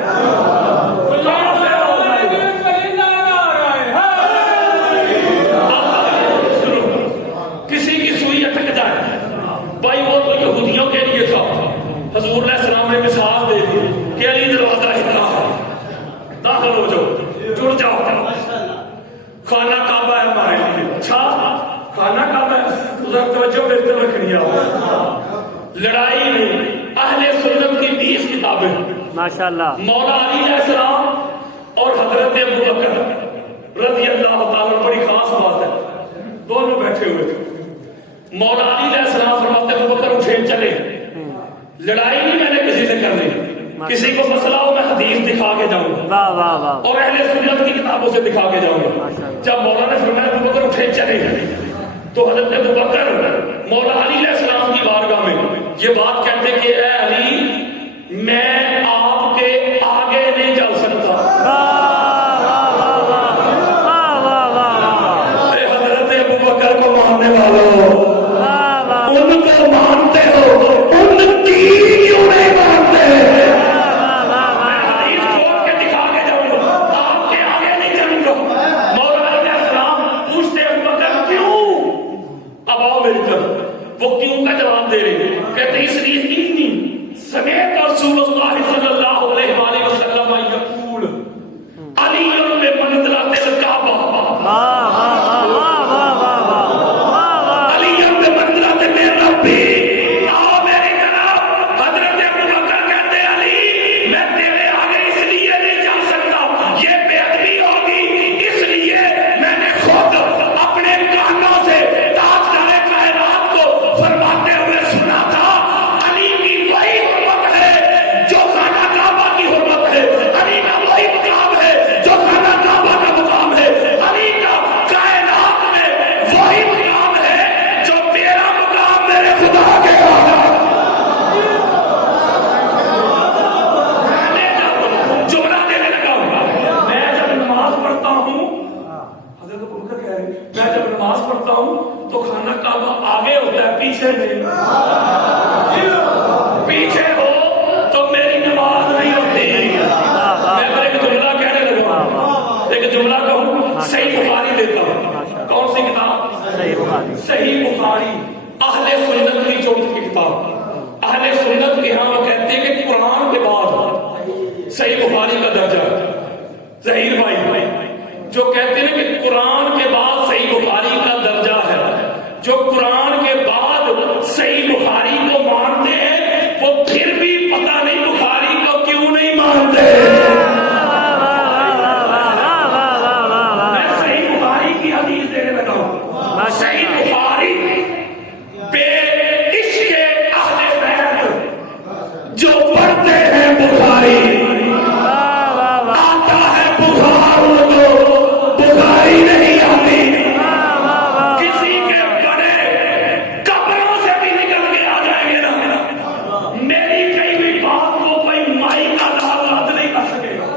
کسی کی سوئی اٹک جائے بھائی, وہ تو یہودیوں کے لیے تھا. حضور علیہ السلام نے مثال دے دی کہ علی دروازہ ہلتا ہے, داخل ہو جاؤ, جڑ جاؤ. خانہ کعبہ ہے ہمارے لیے. اچھا خانہ کعبہ ہے, ادھر توجہ دیتے رکھنی ہے. لڑائی میں اہل سنت کی 20 کتابیں, ماشاءاللہ. مولا علی علیہ السلام اور حضرت ابوبکر رضی اللہ تعالیٰ, بڑی خاص بات ہے, دونوں بیٹھے ہوئے تھے. مولا علی علیہ السلام فرماتے ہیں ابوبکر اٹھے چلے, لڑائی نہیں میں نے کسی سے کرنی, کسی کو مسئلہ ہو میں حدیث دکھا کے جاؤں گا واہ واہ واہ. اور اہل سنت کی کتابوں سے دکھا کے جاؤں گا. جب مولا نے فرمایا ابوبکر اٹھے چلے, تو حضرت ابوبکر مولا علی علیہ السلام کی بارگاہ میں یہ بات کہتے کہ اے علی میں آپ کے آگے نہیں چل سکتا. اے حضرت ابوبکر کو ماننے والوں, ان کو مانتے ہو, ان کی کیوں نہیں مانتے؟ میں حدیث کھول کے دکھا کے جاؤں گا, آپ کے آگے نہیں چلوں گا. مولا علیہ السلام پوچھتے ابوبکر کیوں؟ اب آؤ میری طرف. وہ کیوں کا جواب دے رہے, کہتے اس لیے اتنی سمیت رسول اللہ صلی اللہ علیہ وآلہ وسلم یقول علی بمنزلۃ الکعبہ, علی بمنزلۃ ربی. آؤ میری طرف. حضرت ابوبکر کہتے علی میں تیرے آگے اس لیے نہیں جا سکتا, یہ بے ادبی ہوگی, اس لیے میں نے خود اپنے کانوں سے تاجدار کائنات کو فرماتے ہوئے سنا تھا علی کی وہی حرمت ہے جو خانہ کعبہ کی حرمت ہے, علی کا وہی مقام ہے جو خانہ کعبہ کا مقام ہے, علی کا کائنات میں وہی مقام ہے جو میرا مقام میرے خدا کے آگے. میں جب جملہ دینے لگا ہوں, میں جب نماز پڑھتا ہوں, حضرت ابوبکر کہہ رہے ہیں میں جب نماز پڑھتا ہوں تو خانہ کعبہ آگے ہوتا ہے, پیچھے نہیں. پیچھے ہو تو میری نماز نہیں ہوتی. میں ایک جملہ کہنے لگا ہوں, ایک جملہ کہوں, صحیح بخاری لیتا ہوں. کون سی کتاب؟ صحیح بخاری. صحیح بخاری اہل سنت کی چوتھی کتاب. اہل سنت کے ہاں وہ کہتے ہیں کہ قرآن کے بعد صحیح بخاری کا درجہ ہے. ظہیر بھائی جو کہتے ہیں کہ قرآن کے بعد صحیح بخاری کا درجہ ہے, جو قرآن کے بعد صحیح بخاری کو مانتے ہیں وہ پھر بھی پتہ نہیں بخاری کو کیوں نہیں مانتے. میں صحیح بخاری کی حدیث دینے لگا ہوں. صحیح بخاری بے عشق اہل بیت جو پڑھتے ہیں بخاری, آتا ہے بخار کو بخاری نہیں آتی. کسی کے بڑے قبروں سے بھی نکل کے آ جائیں گے نا, میری کئی بھی بات کو کوئی مائی کا رد نہیں کر سکے گا.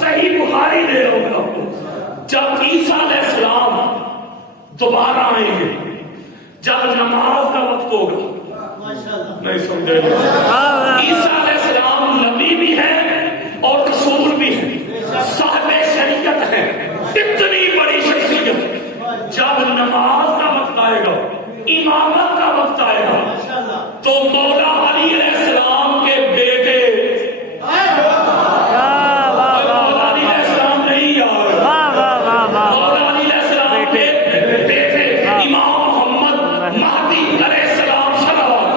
صحیح بخاری دے رہا ہوں آپ کو. جب عیسیٰ علیہ السلام دوبارہ آئیں گے, جب نماز کا وقت ہوگا, نہیں سمجھے, عیسیٰ علیہ السلام نبی بھی ہیں اور رسول بھی ہیں, صاحب شریعت ہیں, اتنی بڑی شخصیت. جب نماز کا وقت آئے گا, امامت کا وقت آئے گا, تو مولا علی علیہ السلام کے بیٹے, مولا علی علیہ السلام نہیں یار, مولا علی علیہ السلام کے بیٹے امام محمد مہدی علیہ السلام صلوات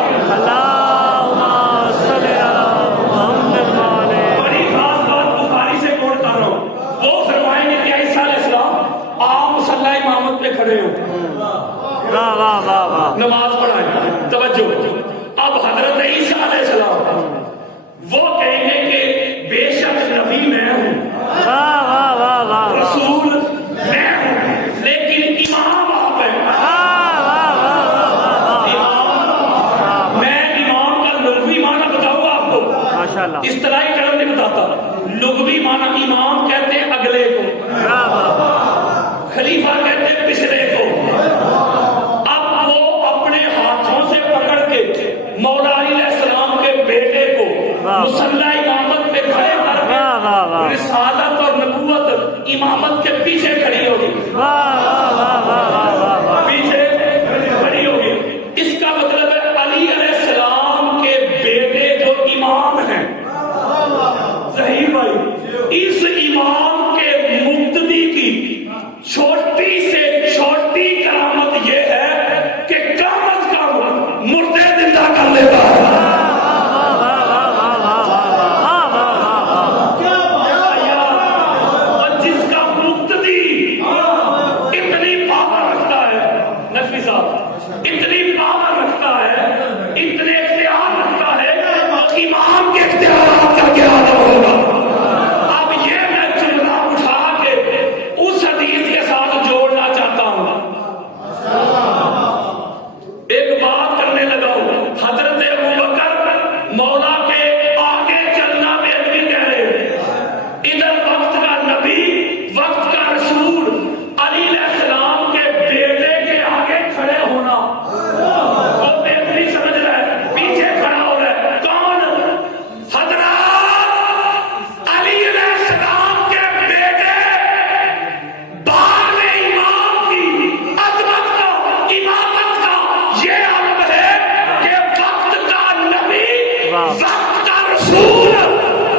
واہ واہ رسالت اور نبوت امامت کے پیچھے کھڑی ہوگی، واہ واہ واہ واہ واہ واہ پیچھے کھڑی ہوگی۔ اس کا مطلب ہے علی علیہ السلام کے بیٹے جو امام ہیں، ظہیر بھائی، اس امام کے مقتدی کی چھوٹی سے چھوٹی کرامت یہ ہے کہ کم از کم مردے زندہ کر لیتا ہے۔ اور جس کا مقتدی اتنی پاور رکھتا ہے، نقوی صاحب اتنی پاور رکھتا ہے، اتنے اختیار رکھتا ہے، امام کے اختیارات کا کیا عالم ہوگا؟ اب یہ میں جملہ اٹھا کے اس حدیث کے ساتھ جوڑنا چاہتا ہوں۔ ایک بات کرنے لگا ہوں، حضرت ابوبکر مولا کے آگے چلنا میں ادبی کہہ رہے ہیں، ادھر وقت کا نبی، وقت کا رسول، علی علیہ السلام کے بیٹے کے آگے کھڑے ہونا، وہ بہتری سمجھ رہا ہے، پیچھے کھڑا ہو رہا ہے، کون؟ حضرات علی علیہ السلام کے بیٹے، بعد میں امام کی عظمت کا، امامت کا یہ عالم ہے کہ وقت کا نبی، وقت کا رسول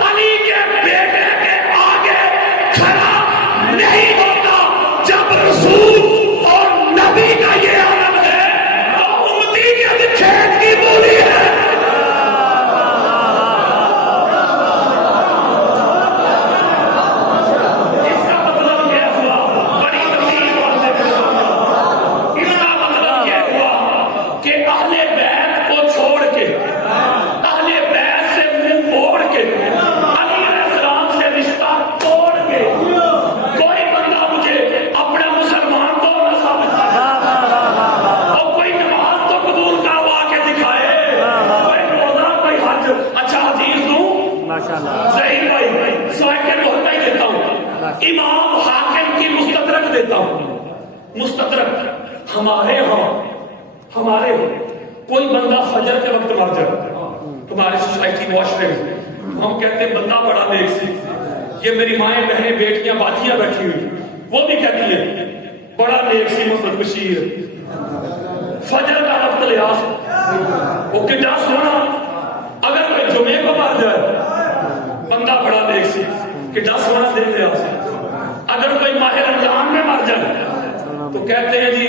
علی کے بیٹے کے آگے کھڑا نہیں ہوتا۔ جب رسول اور نبی کا یہ عالم ہے تو امتی کے کھیت کی بولی ہے۔ اس کا مطلب یہ ہوا، بڑی تفصیل بات ہے، اس کا مطلب یہ ہوا کہ اہل بیت کو چھوڑ کے، اہل بیت سے منہ موڑ کے، علی علیہ السلام سے رشتہ توڑ کے کوئی بندہ مجھے اپنا مسلمان کو نہ ثابت کرے، اور کوئی نماز تو قبول کروا کے دکھائے، کوئی روزہ، کوئی حج۔ اچھا حدیث دوں ماشاء اللہ صحیح بھائی، سوائے ہوتا ہی دیتا ہوں، امام حاکم کی مستدرک دیتا ہوں۔ مستدرک ہمارے ہاں کوئی بندہ فجر کے وقت مر جائے ہماری سوسائٹی معاشرے میں، ہم کہتے ہیں بندہ بڑا نیک سی، یہ میری مائیں بہنیں بیٹیاں باتیاں بیٹھی ہوئی، وہ بھی کہتی ہے بڑا نیک سی محمد بشیر، فجر کا وقت لیاس، وہ کتنا سونا۔ اگر کوئی جمعے کو مر جائے بندہ بڑا نیک سی، کتنا سونا دے لیاس۔ اگر کوئی ماہ رمضان میں مر جائے تو کہتے ہیں جی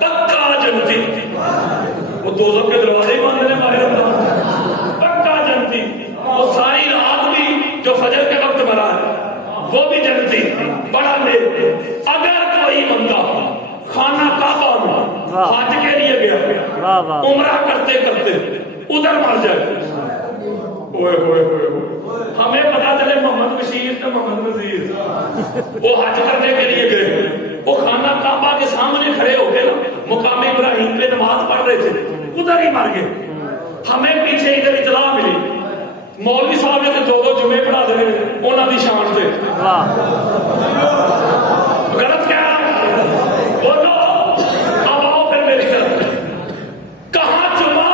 پکا جنتی، وہ دوزخ کے دروازے ہی بند ہیں ماہ رمضان، پکا جنتی۔ وہ ساری رات بھی جو فجر کے وقت مرا ہے وہ بھی جنتی، بڑا نیک۔ اگر کوئی بندہ خانہ کعبہ میں حج کے لیے گیا، عمرہ کرتے کرتے ادھر مر جائے، اوئے ہوئے ہوئے ہوئے، ہمیں پتا چلے محمد بشیر تو محمد وزیر، وہ حج کرنے کے لیے گئے، وہ خانہ کعبہ کے سامنے کھڑے ہو گئے نا، مقام ابراہیم پہ نماز پڑھ رہے تھے، ادھر ہی مر گئے۔ ہمیں پیچھے ادھر اطلاع ملی، مولوی صاحب نے دو جمعے پڑھا دے انہوں دی شان سے، غلط کہہ رہا ہوں؟ بولو اب آؤ پھر میری طرف، کہاں جمعہ،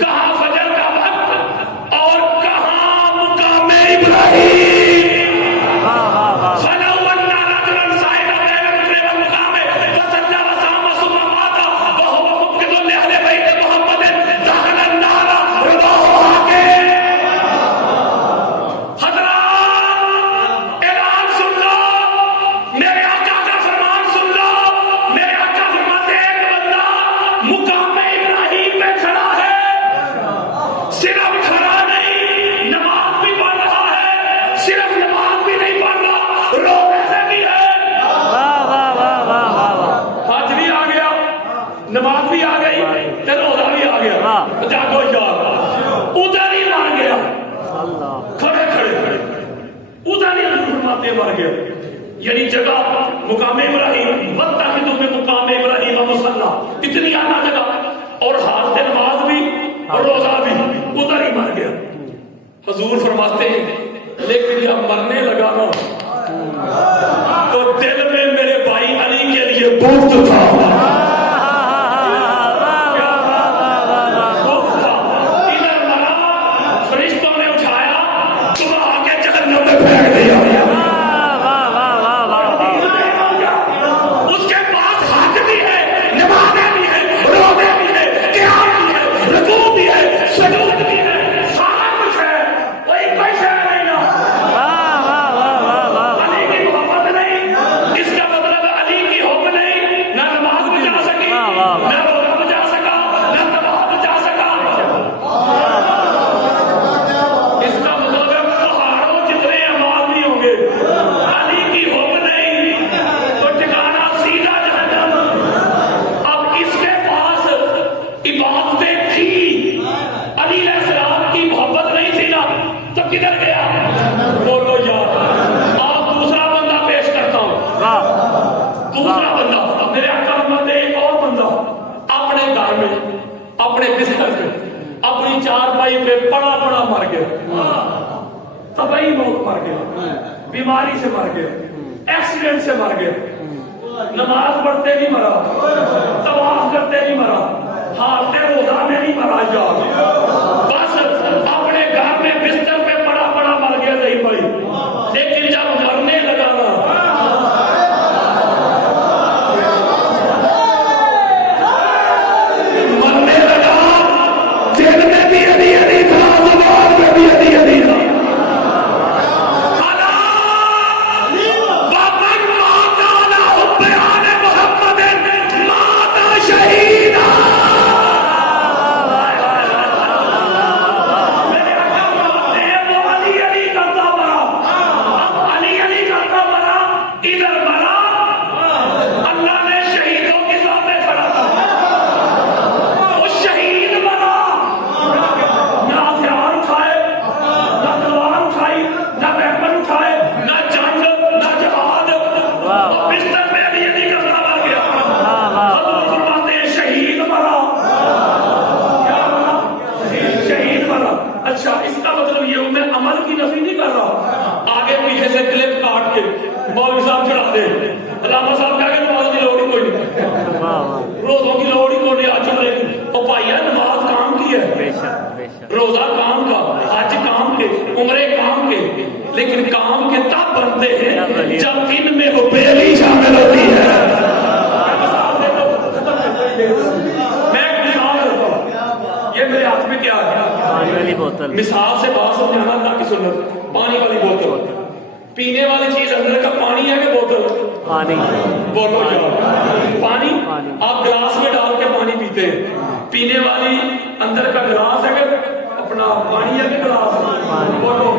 کہاں فجر کا وقت، اور کہاں مقام ابراہیم۔ نماز بھی آ گئی، روزہ بھی آ گیا، جاگو یار، ادھر ہی مر گیا، کھڑے کھڑے ادھر ہی فرماتے مر گیا۔ یعنی جگہ مقام ابراہیم، واتخذوا من مقام ابراہیم مصلی، اتنی اعلیٰ جگہ، اور حالت نماز بھی اور روزہ بھی، ادھر ہی مر گیا۔ حضور فرماتے ہیں لیکن جب مرنے لگا نا تو دل میں میرے بھائی علی کے لیے بغض تھا، فرشتوں نے اٹھایا، صبح آ کے تو مر گیا, بیماری سے مر گیا, ایکسیڈنٹ سے مر گیا, نماز پڑھتے نہیں مرا, طواف کرتے نہیں مرا, حالت روزہ میں نہیں مرا, بس اپنے گھر میں بستر پہ پڑا پڑا مر گیا صحیح بھائی. لیکن جب مرنے لگا دل میں بھی علی علی تھا, زبان میں بھی علی علی تھا. مولوی صاحب چڑھا دے, علامہ صاحب کہہ کے نماز کی لوڑ ہی کوئی نہیں, روزوں کی لوڑ ہی کوئی نہیں. آج عمرے او بھائی نماز کام کی ہے, روزہ کام کا, حج کام کے, عمرے کام کے, لیکن کام کے تب بنتے ہیں جب ان میں وہ بیلی شامل ہوتی ہے. میں ایک مثال دیتا ہوں, یہ میرے ہاتھ میں کیا ہے, مثال سے بات سمجھانا اللہ کی سنت. پانی والی بوتل, پینے والی چیز اندر کا پانی ہے کہ بوتل؟ پانی. بولو پانی. آپ گلاس میں ڈال کے پانی پیتے ہیں. پینے والی اندر کا گلاس ہے کہ اپنا پانی ہے کہ گلاس؟ بولو.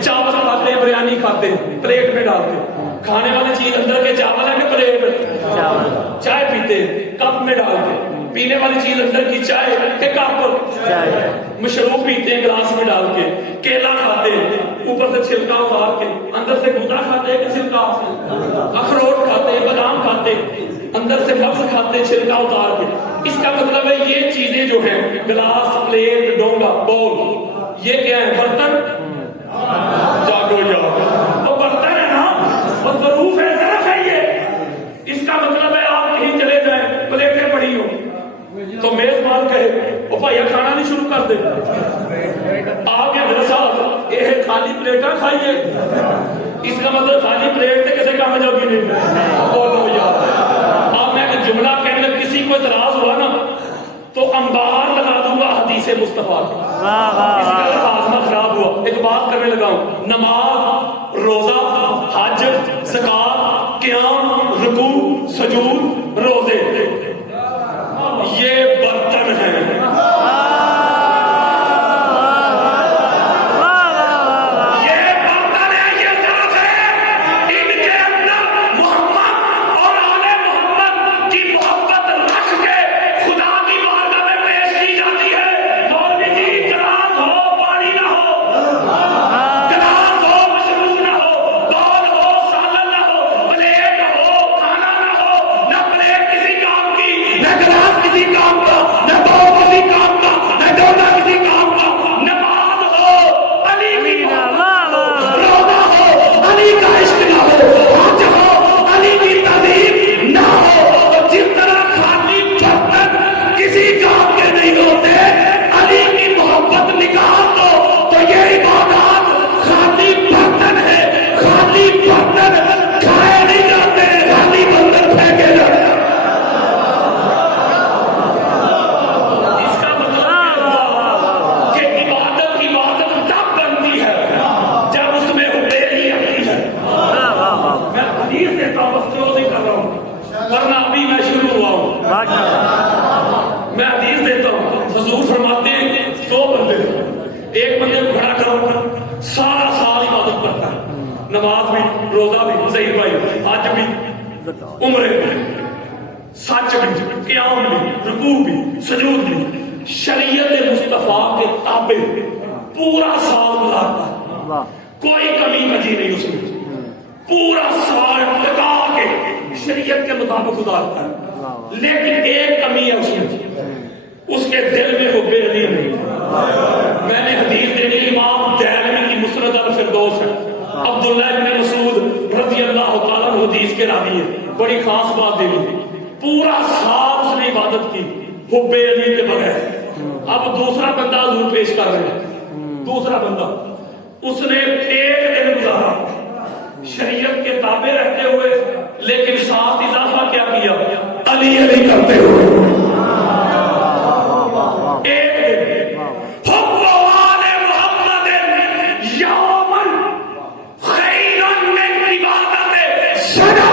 چاول کھاتے ہیں, بریانی کھاتے ہیں, پلیٹ میں ڈالتے ہیں. کھانے والی چیز اندر کے چاول ہے کہ پلیٹ؟ چائے پیتے ہیں کپ میں ڈال کے. پینے والی چیز اندر کی چائے کہ کپ؟ مشروب پیتے ہیں گلاس میں ڈال کے. کیلا کھاتے ہیں, اوپر سے چھلکا اتار کے, اندر سے گودا کھاتے ہیں کہ چھلکا؟ اخروٹ کھاتے ہیں, بادام کھاتے ہیں, اندر سے نفس کھاتے ہیں چھلکا اتار کے. اس کا مطلب ہے یہ چیزیں جو ہیں گلاس, پلیٹ, ڈونگا, بول, یہ کیا ہے؟ برتن. جاگو جاؤ, تو برتن ہے نا, وہ ظروف ہے, ظرف ہے یہ. اس کا مطلب ہے آپ کہیں چلے جائیں, پلیٹیں پڑی ہو تو میزبان کہے او بھائی کھانا نہیں شروع کر دے, آپ کے گھر صاحب یہ خالی پلیٹاں کھائیے. اس کا مطلب خالی پلیٹ سے کسے کام جاؤ گی نہیں. بولو یار, اب میں ایک جملہ کہنے لگا, کسی کو اعتراض ہوا نا تو انبار لگا دوں گا حدیث مصطفیٰ کی. اس کا خاتمہ خراب ہوا. ایک بات کرنے لگا ہوں, نماز, روزہ, حج, زکات, قیام, رکوع, سجود, روزے, یہ برتن ہیں. میں حدیث دیتا ہوں, حضور فرماتے ہیں دو بندے, ایک بندے کو کھڑا کرو سارا سال عبادت کرتا ہے, نماز بھی, روزہ بھی, صحیح بھائی, حج بھی, عمرے بھی, سچ بھی, قیام بھی, رکوع بھی, سجود بھی, شریعت مصطفیٰ کے تابع پورا سال گزارتا ہے, کوئی کمی کجی نہیں اس میں, پورا سال لگا کے شریعت کے مطابق گزارتا ہے. لیکن ایک کمی ہے اس میں, اس کے دل میں حب علی نہیں. میں نے حدیث دینی, امام دہلوی کی مسند الفردوس ہے, عبداللہ ابن مسعود رضی اللہ تعالیٰ عنہ حدیث کے راوی ہے. بڑی خاص بات دیکھو, پورا سال اس نے عبادت کی حب علی کے بغیر. اب دوسرا بندہ حضور پیش کر رہے ہیں, دوسرا بندہ اس نے ایک دن گزارا شریعت کے تابع رہتے ہوئے, لیکن ساتھ اضافہ کیا کیا, علی علی کرتے ہوئے. ایک دن حب آل محمد یومن خیرا من عبادت سنہ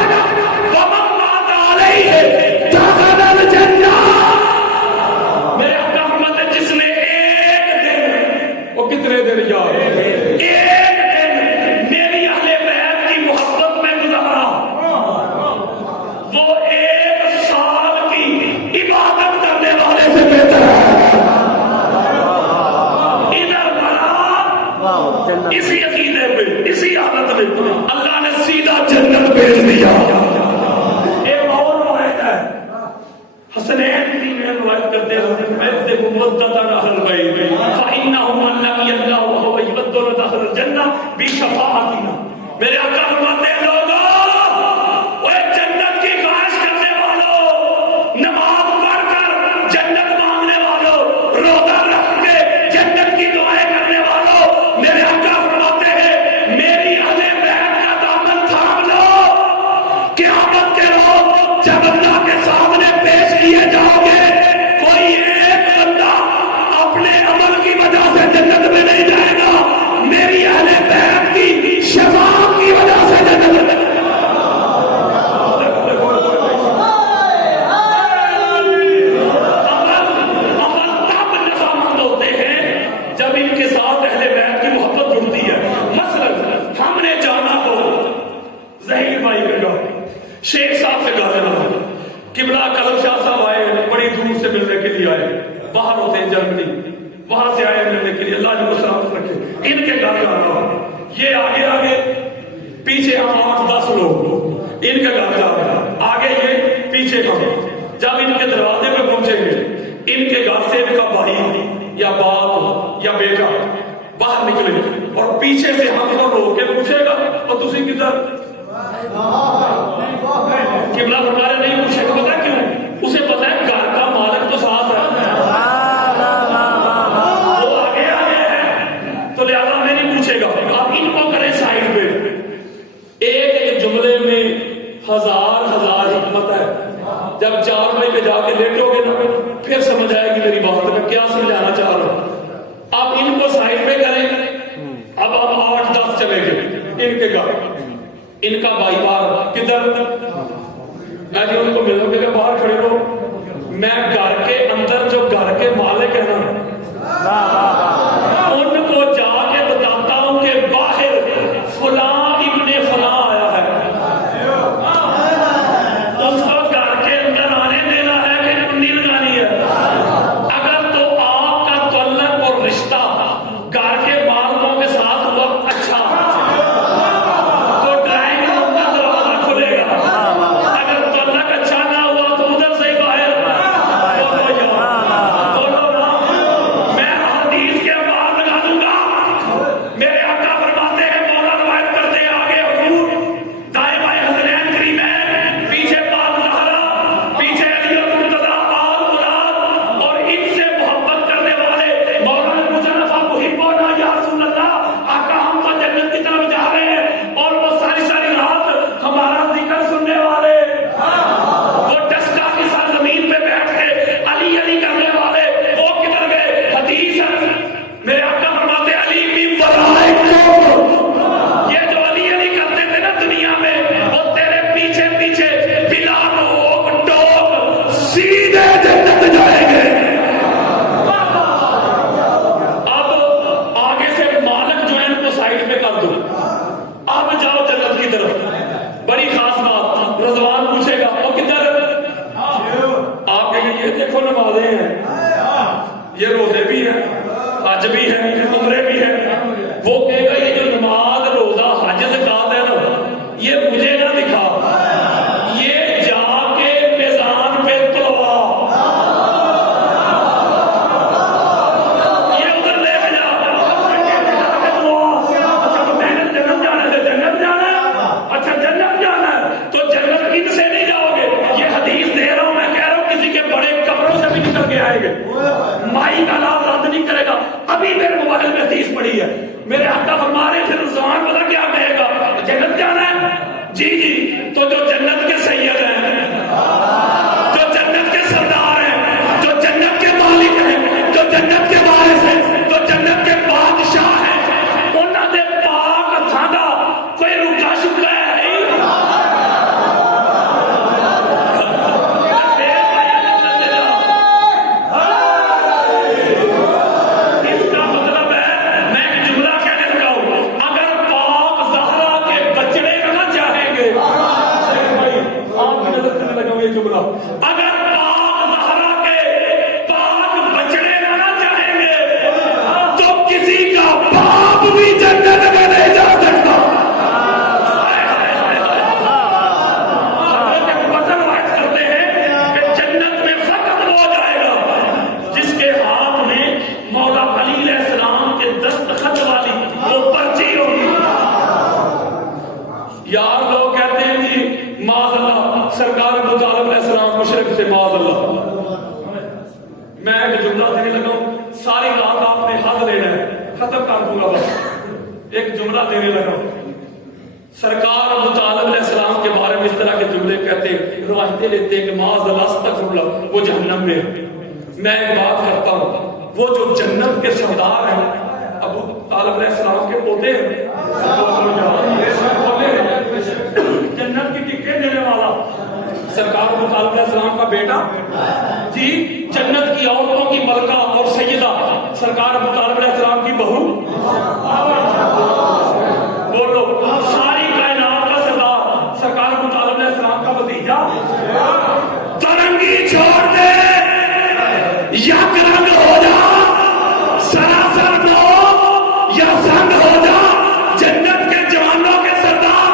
ومن مات علیہ دخل الجنہ. میرے آقا فرماتے ہیں جس نے ایک دن, وہ کتنے دن یار, ایک دن میری اہل بیت کی محبت میں گزارا, وہ ایک سال کی عبادت کرنے والے سے بہتر ہے. ادھر بنا اسی عقیدے پہ, اسی حالت میں اللہ نے سیدھا جنت بھیج دیا. ایک اور روایت ہے, حسنین کی میں روایت کرتے ہیں, میں مدت اہل بیت فانهم من لم يلقى وهو يبدل داخل الجنہ بشفاعتنا. میرے آقا فرماتے ہیں لوگوں, وہ جنت کی خواہش کرنے والوں, نماز پڑھ کر جنت مانگنے والوں, روزہ رکھ کے جنت کی دعائیں کرنے والوں, میرے آقا فرماتے ہیں میری اہل بیت کا دامن تھام لو. قیامت کے روز جب اللہ کے سامنے پیش کیے جاؤ گے, کوئی ایک بندہ اپنے عمل کی وجہ سے جنت میں نہیں جائے گا, میری اہل بیت کی شفاعت کی وجہ سے جنت میں. عمل تب نفامند ہوتے ہیں جب ان کے ساتھ اہل بیت کی محبت جڑتی ہے. مثلا ہم نے جانا ہو ظہیر بھائی کے گھر, شیخ صاحب کے گھر جانا, قبلہ کلم شاہ صاحب آئے, بڑی دور سے ملنے کے لیے آئے, باہر ہوتے ہیں جرمنی, وہاں سے آئے ملنے کے لیے, اللہ جی کو سلامت رکھے. ان کے گھر جانا, یہ آگے آگے پیچھے ہم 8-10 لوگ ان کے گھر جا رہے ہیں, آگے یہ پیچھے ہم. جب ان کے دروازے پہ پہنچیں گے, ان کے گھر سے ان کا بھائی یا باپ یا بیٹا باہر نکلے اور پیچھے سے ہم کو روک کے پوچھے گا, اور تسی کدھر؟ قبلہ فرمایا نہیں پوچھے گا. پتا کیوں؟ اسے پتا ہے گھر کا مالک تو ساتھ ہے, وہ آگے آگے ہے, تو لہذا میں نہیں پوچھے گا. آپ ان کو کریں سائڈ پہ. ایک ایک جملے میں ہزار حکمت ہے. جب 4 بھائی پہ جا کے لیٹو گے نا, پھر سمجھ آئے گی میری بات میں کیا سمجھانا چاہ رہا ہوں. آپ ان کو سائڈ پہ کریں. اب ہم 8-10 چلے گئے ان کے گھر, ان کا بھائی باہر کدھر, میں نے ان کو ملوں گے باہر کھڑے رہو. میں گھر کے اندر جو گھر کے مالک ہیں نا, ان کو جا کے بتاتا ہوں کہ باہر فلاں ابن فلاں آیا ہے, اس کو گھر کے اندر آنے دینا ہے کہ کنڈی لگانی ہے. اگر تو آپ کا تعلق اور رشتہ گھر کے مالکوں کے ساتھ وقت اچھا, تو ڈرائنگ روم کا دروازہ کھلے گا. اگر تعلق اچھا نہ ہوا تو ادھر سے ہی باہر میں حدیث کے بعد لگا دوں گا. میرے آقا فرماتے ہیں, مولا روایت کرتے ہیں, آگے حضور, دائیں بائیں حسنین کریمین, پیچھے پاک زہرا, پیچھے علی المرتضیٰ آل مراد, اور ان سے محبت کرنے والے. مولا نے پوچھا نفع محبونا یا رسول اللہ, آقا ہم تو جنت کی طرف جا رہے ہیں, اور وہ ساری ساری رات ہمارا ذکر سننے والے, وہ ٹسکا کی سرزمین پہ بیٹھ کے علی علی کرنے والے, وہ کدھر گئے؟ حدیث ہے, میرے آقا فرماتے ہیں علی من ورائکم, یہ جو علی علی کرتے تھے نا دنیا میں, وہ تیرے پیچھے پیچھے بلا روک ٹوک سیدھے جنت جائیں گے. اب آگے سے مالک جو ہے ان کو سائڈ پہ کر دو, اب جاؤ جنت کی طرف. بڑی خاص بات, رضوان پوچھے گا وہ کدھر, آپ کہیں یہ دیکھو نمازیں ہیں, یہ روزے بھی ہیں, حج بھی ہے, عمرے بھی ہے. وہ کہے گا یہ جو نماز روزہ حج زکات ہے نا, یہ مجھے نہ دکھا, یہ جا کے میزان پہ تلوا, یہ ادھر لے کے جا. اچھا میں نے جنت جانے سے جی تو جو جنت کے سید ہیں، جو جنت کے سردار ہیں، جو جنت کے مالک ہیں، جو جنت کے وارث ہیں، جو جنت کے بادشاہ ہیں، انہاں دے پاک ہتھاں دا کوئی رکا شکا ہے اگر پاک زہرا کے پاک بچڑے نہ چاہیں گے تو کسی کا باپ بھی جنت میں نہیں جا سکتا۔ وطن وائد کرتے ہیں کہ جنت میں فقط وہ جائے گا جس کے ہاتھ میں مولا علی علیہ السلام کے دستخط والی وہ پرچی ہوگی۔ یار لوگ کہتے ہیں جی معاذ اللہ سرکار ابو طالب علیہ السلام مشرک سے معاذ اللہ۔ میں ایک جملہ دینے لگا ہوں، ساری رات آپ نے حد لینا ہے، ختم کر دوں گا بس۔ ایک جملہ دینے لگا ہوں، سرکار ابو طالب علیہ السلام کے بارے میں اس طرح کے جملے کہتے روایتیں لیتے ہیں کہ معاذ اللہ استغفر اللہ وہ جہنم میں ہے۔ میں ایک بات کرتا ہوں، وہ جو جنت کے سردار ہیں ابو طالب علیہ السلام کے پوتے ہیں، جنت کی ٹکٹیں دینے والا سرکار ابو طالب علیہ السلام کا بیٹا، جی جنت کی عورتوں کی ملکہ اور سیدہ سرکار ابو طالب علیہ السلام کی بہو، بولو ساری کائنات کا سردار سرکار ابو طالب علیہ السلام کا بھتیجا۔ ترنگی چھوڑ دے یا رنگ ہو جا، سراسر نو یا سنگ ہو جا، جنت کے جوانوں کے سردار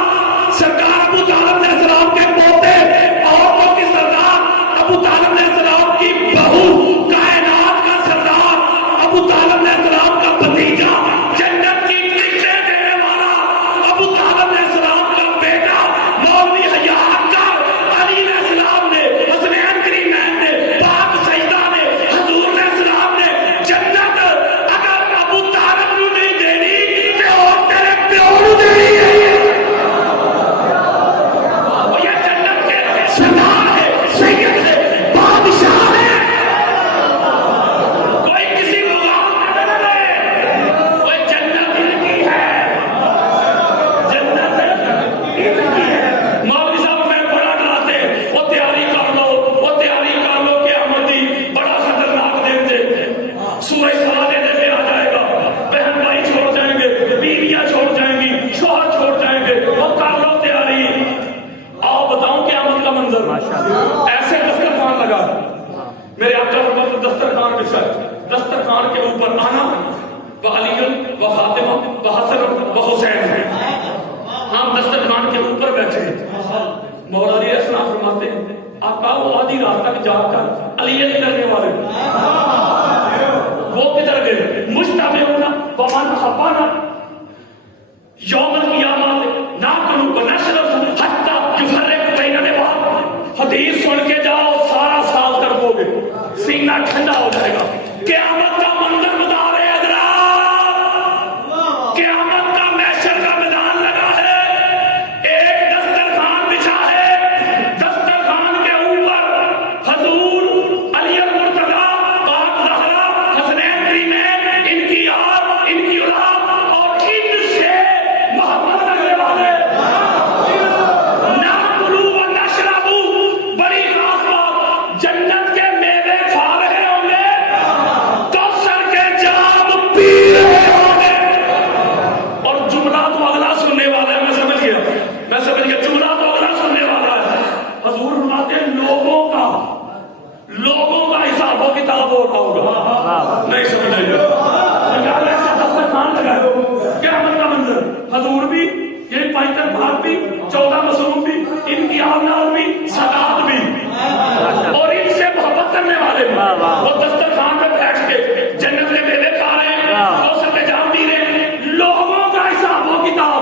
سرکار ابو طالب علیہ السلام کے پوتے، عورتوں کی سردار ابو طالب علیہ السلام کی بہو، کائنات کا سردار ابو طالب علیہ السلام کا بھتیجا، جنت کی ٹکٹیں دینے والا ابو طالب علیہ السلام کا بیٹا، مولوی حیات کا علی علیہ السلام نے، حسنین کریمین نے، پاک سیدہ نے، حضور علیہ السلام نے جنت اگر ابو طالب نو نہیں دینی تے اور تیرے پیو نو دینی ہے۔ ایسے دسترخوان لگا، میرے آقا فرماتے دسترخوان بچھا، دسترخوان کے اوپر آنا وعلی و فاطمہ و حسن و حسین ہیں، ہم دسترخوان کے اوپر بیٹھے ہیں۔ مولا علی علیہ السلام فرماتے ہیں آقا وہ آدھی رات تک جا کر علی علی کرنے والے وہ کدھر گئے؟ مجتمعون ومن حبانا یوم القیامت ناکلو بنشرف حتی یفرق بین العباد۔ حدیث سن کے جاؤ سارا سال تڑپو گے، سینہ ٹھنڈا ہو جائے گا۔ قیامت کا منظر بتا رہے حضرات، قیامت کا محشر کا میدان لگا ہے، ایک دسترخوان بچھا ہے، دسترخوان کے اوپر حضور علی المرتضیٰ، پاک زہرا، حسنین کریمین، ان کی یار، ان کی اولاد اور ان سے محبت کرنے والے جنت کے میوے کھا رہے ہوں گے، کوثر کے جام پی رہے ہوں گے۔ اور جملہ تو اگلا سننے والا ہے، میں سمجھ گیا جملہ تو اگلا سننے والا ہے۔ حضور فرماتے ہیں لوگوں کا حساب و کتاب ہوتا ہوگا، نہیں سمجھ رہے ایسا دسترخوان لگائے قیامت کا منظر، حضور بھی یعنی پائتر بھاگ بھی، 14 مسلوم بھی، ان کی اولاد بھی، سادات بھی، اور ان سے محبت کرنے والے بھی، وہ دسترخوان پہ بیٹھ کے جنت کے میوے کھا رہے ہیں، کوثر کے جام پی رہے ہیں، لوگوں کا حساب و کتاب۔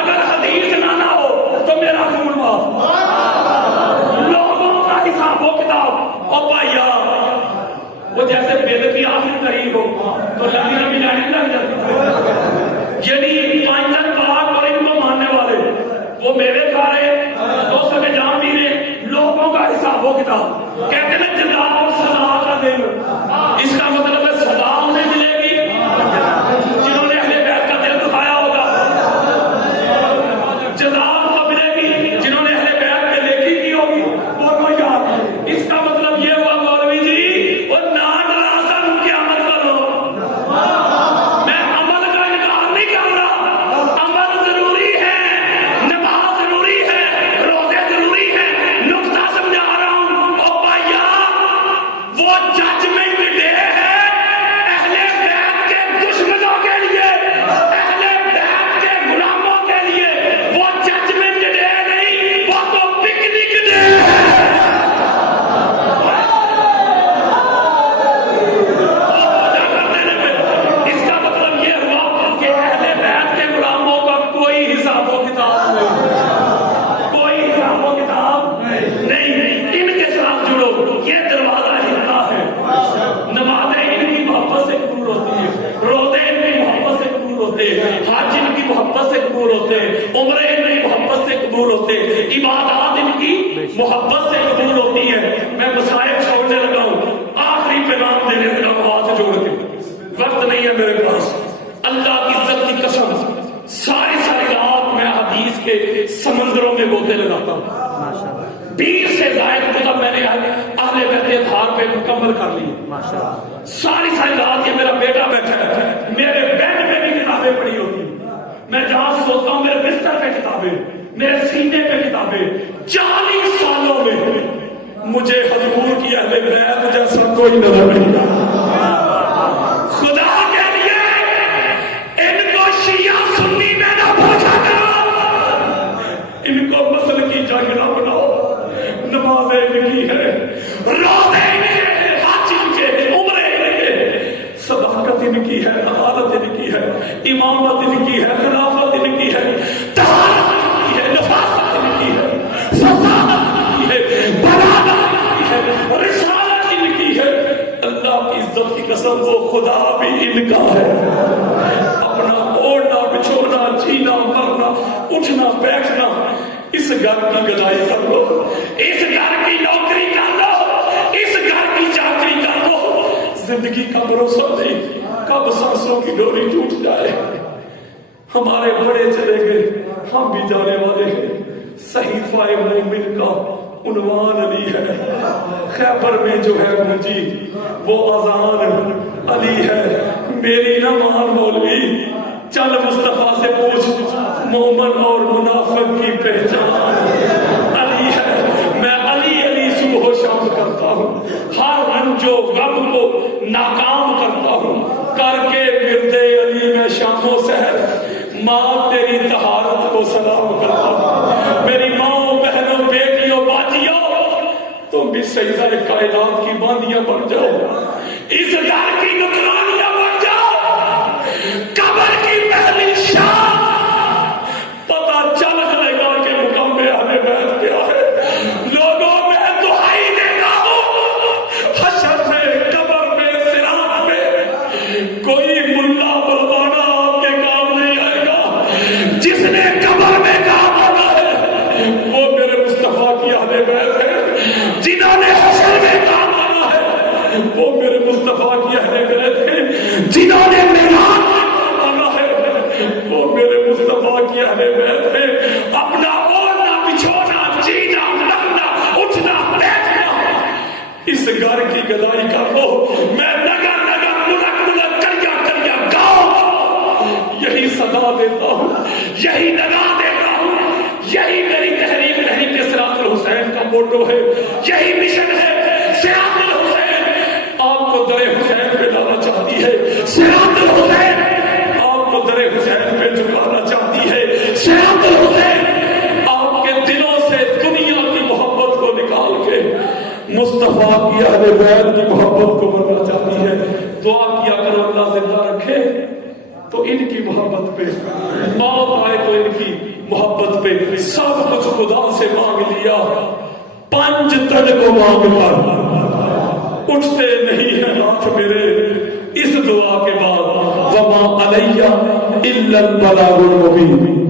اگر حدیث نہ ہو تو میرا خون معاف، لوگوں کا حساب و کتاب۔ اور بھائیا وہ جیسے بے کی آخری قریب ہو تو لمبی لمبی لائنیں لگ جاتی یعنی 5 دن پاک اور ان کو ماننے والے وہ میوے کھا رہے دوستوں کے جام پی رہے لوگوں کا حساب و کتاب کہتے ہیں جزا اور سزا کا دن اس کا مطلب ہے سزا انہیں ملے گی جنہوں نے اہل بیت کا دل دکھایا ہوگا جزا کو ملے گی جنہوں نے اہل بیت میں نیکی کی ہوگی اور کوئی یاد اس کا مطلب یہ ہوا مولوی جی وہ نہ ڈرا قیامت کرو میں عمل کا انکار نہیں کر رہا عمل ضروری ہے نماز ضروری ہے روزے ضروری ہے نقطہ سمجھا رہا ہوں او بھائیا وہ ججمنٹ ڈے ہے اہل بیت کے دشمنوں کے لیے اہل بیت کے غلاموں کے لیے وہ ججمنٹ ڈے نہیں وہ تو پکنک ڈے ہے اس کا مطلب یہ ہوا کہ اہل بیت کے غلاموں کا کوئی حساب و کتاب نہیں کوئی حساب و کتاب نہیں ان کے ساتھ جڑو یہ دروازہ ہلتا ہے نمازیں ان کی محبت سے قبول ہوتی ہے روزے ان کی محبت سے قبول ہوتے ہیں حج ان کی محبت سے قبول ہوتے ہیں عمرے ان کی محبت سے قبول ہوتے ہیں عبادات ان کی محبت سے قبول ہوتی ہے میں مسائل چھوڑنے لگا ہوں آخری پیغام دینے لگا ہوں ہاتھ جوڑ کے وقت نہیں ہے میرے پاس اللہ کی عزت کی قسم ساری رات میں حدیث کے سمندروں میں گوتے لگاتا ہوں 20 سے زائد کتاب میں نے اہل بیت ادھار پہ مکمل کر لی ساری رات یہ میرا بیٹا بیٹھا ہے میرے بیڈ پہ بھی کتابیں پڑھی ہوتی میں جہاں سوتا ہوں میرے بستر پہ کتابیں میرے سینے پہ کتابیں 40 سالوں میں مجھے حضور کی اہل بیت جیسا کوئی نظر نہیں خدا کے لیے ان کو شیعہ سنی میں نہ پوچھا کرو ان کو مسل کی جنگ نہ بناؤ نمازیں ان کی ہے روزے ان کے حج ان کے عمرے ان کے صداقت ان کی ہے عدالت ان کی ہے امامت ان کی ہے خلافت ان کی ہے طہارت ان کی ہے نفاست ان کی ہے فسادت ان کی ہے بلادت ان کی ہے رسالت ان کی ہے اللہ کی عزت کی قسم وہ خدا بھی ان کا ہے اپنا اوڑھنا بچھونا جینا مرنا اٹھنا بیٹھنا اس گھر کی گدائی کر لو اس گھر کی نوکری کر لو اس گھر کی چاکری کر لو زندگی کا بھروسہ نہیں کب سانسوں کی ڈوری ٹوٹ جائے ہمارے بڑے چلے گئے ہم بھی جانے والے ہیں صحیفہ مومن کا عنوان علی ہے خیبر میں جو ہے گونجی وہ اذان علی ہے میری نہ مان مولوی چل مصطفیٰ سے پوچھ مومن اور منافق کی پہچان علی ہے میں علی علی صبح و شام کرتا ہوں ہر رنج و غم کو ناکام کرتا ہوں کر کے ورد علی میں شام و سحر ماں تیری طہارت کو سلام کرتا ہوں میری ماں بہنوں بیٹیوں باجیوں تم بھی سجدہ کائنات کی باندیاں بن جاؤ اس گھر کی نکرانیاں بن جاؤ قبر کی پہلی شام پتہ چل جائے گا کہ مقام اہل بیت کیا ہے لوگوں میں دہائی دیتا ہوں حشر میں قبر میں صراط میں کوئی ملا بلوانا آپ کے کام نہیں آئے گا جس نے قبر میں کام آنا ہے وہ میرے مصطفیٰ کی اہل بیت ہے جنہوں نے حشر میں کام آنا ہے وہ میرے مصطفیٰ کی اہل بیت ہے جنہوں نے میدان میں کام آنا ہے وہ میرے مصطفیٰ کی اہل بیت ہے اپنا اوڑھنا بچھونا جینا لگنا اٹھنا بیٹھنا اس گھر کی گدائی کر لو میں نگر نگر ملک ملک کریا کریا گاؤں یہی صدا دیتا ہوں یہی ندا دیتا ہوں یہی میری تحریک تحریک صراط الحسین کا موٹو ہے یہی مشن ہے صراط الحسین آپ کو در حسین پہ لانا چاہتی ہے صراط الحسین آپ کو در حسین پہ جھکانا چاہتی ہے صراط الحسین آپ کے دلوں سے دنیا کی محبت کو نکال کے مصطفیٰ کی اہل بیت کی محبت کو بننا چاہتی ہے دعا کیا کرو اللہ زندہ رکھے تو ان کی محبت پہ موت آئے تو ان کی محبت پہ سب کچھ خدا سے مانگ لیا 5 تن کو مانگ کر اٹھتے نہیں ہیں ہاتھ میرے اس دعا کے بعد وما علیہ الا البلاغ المبین.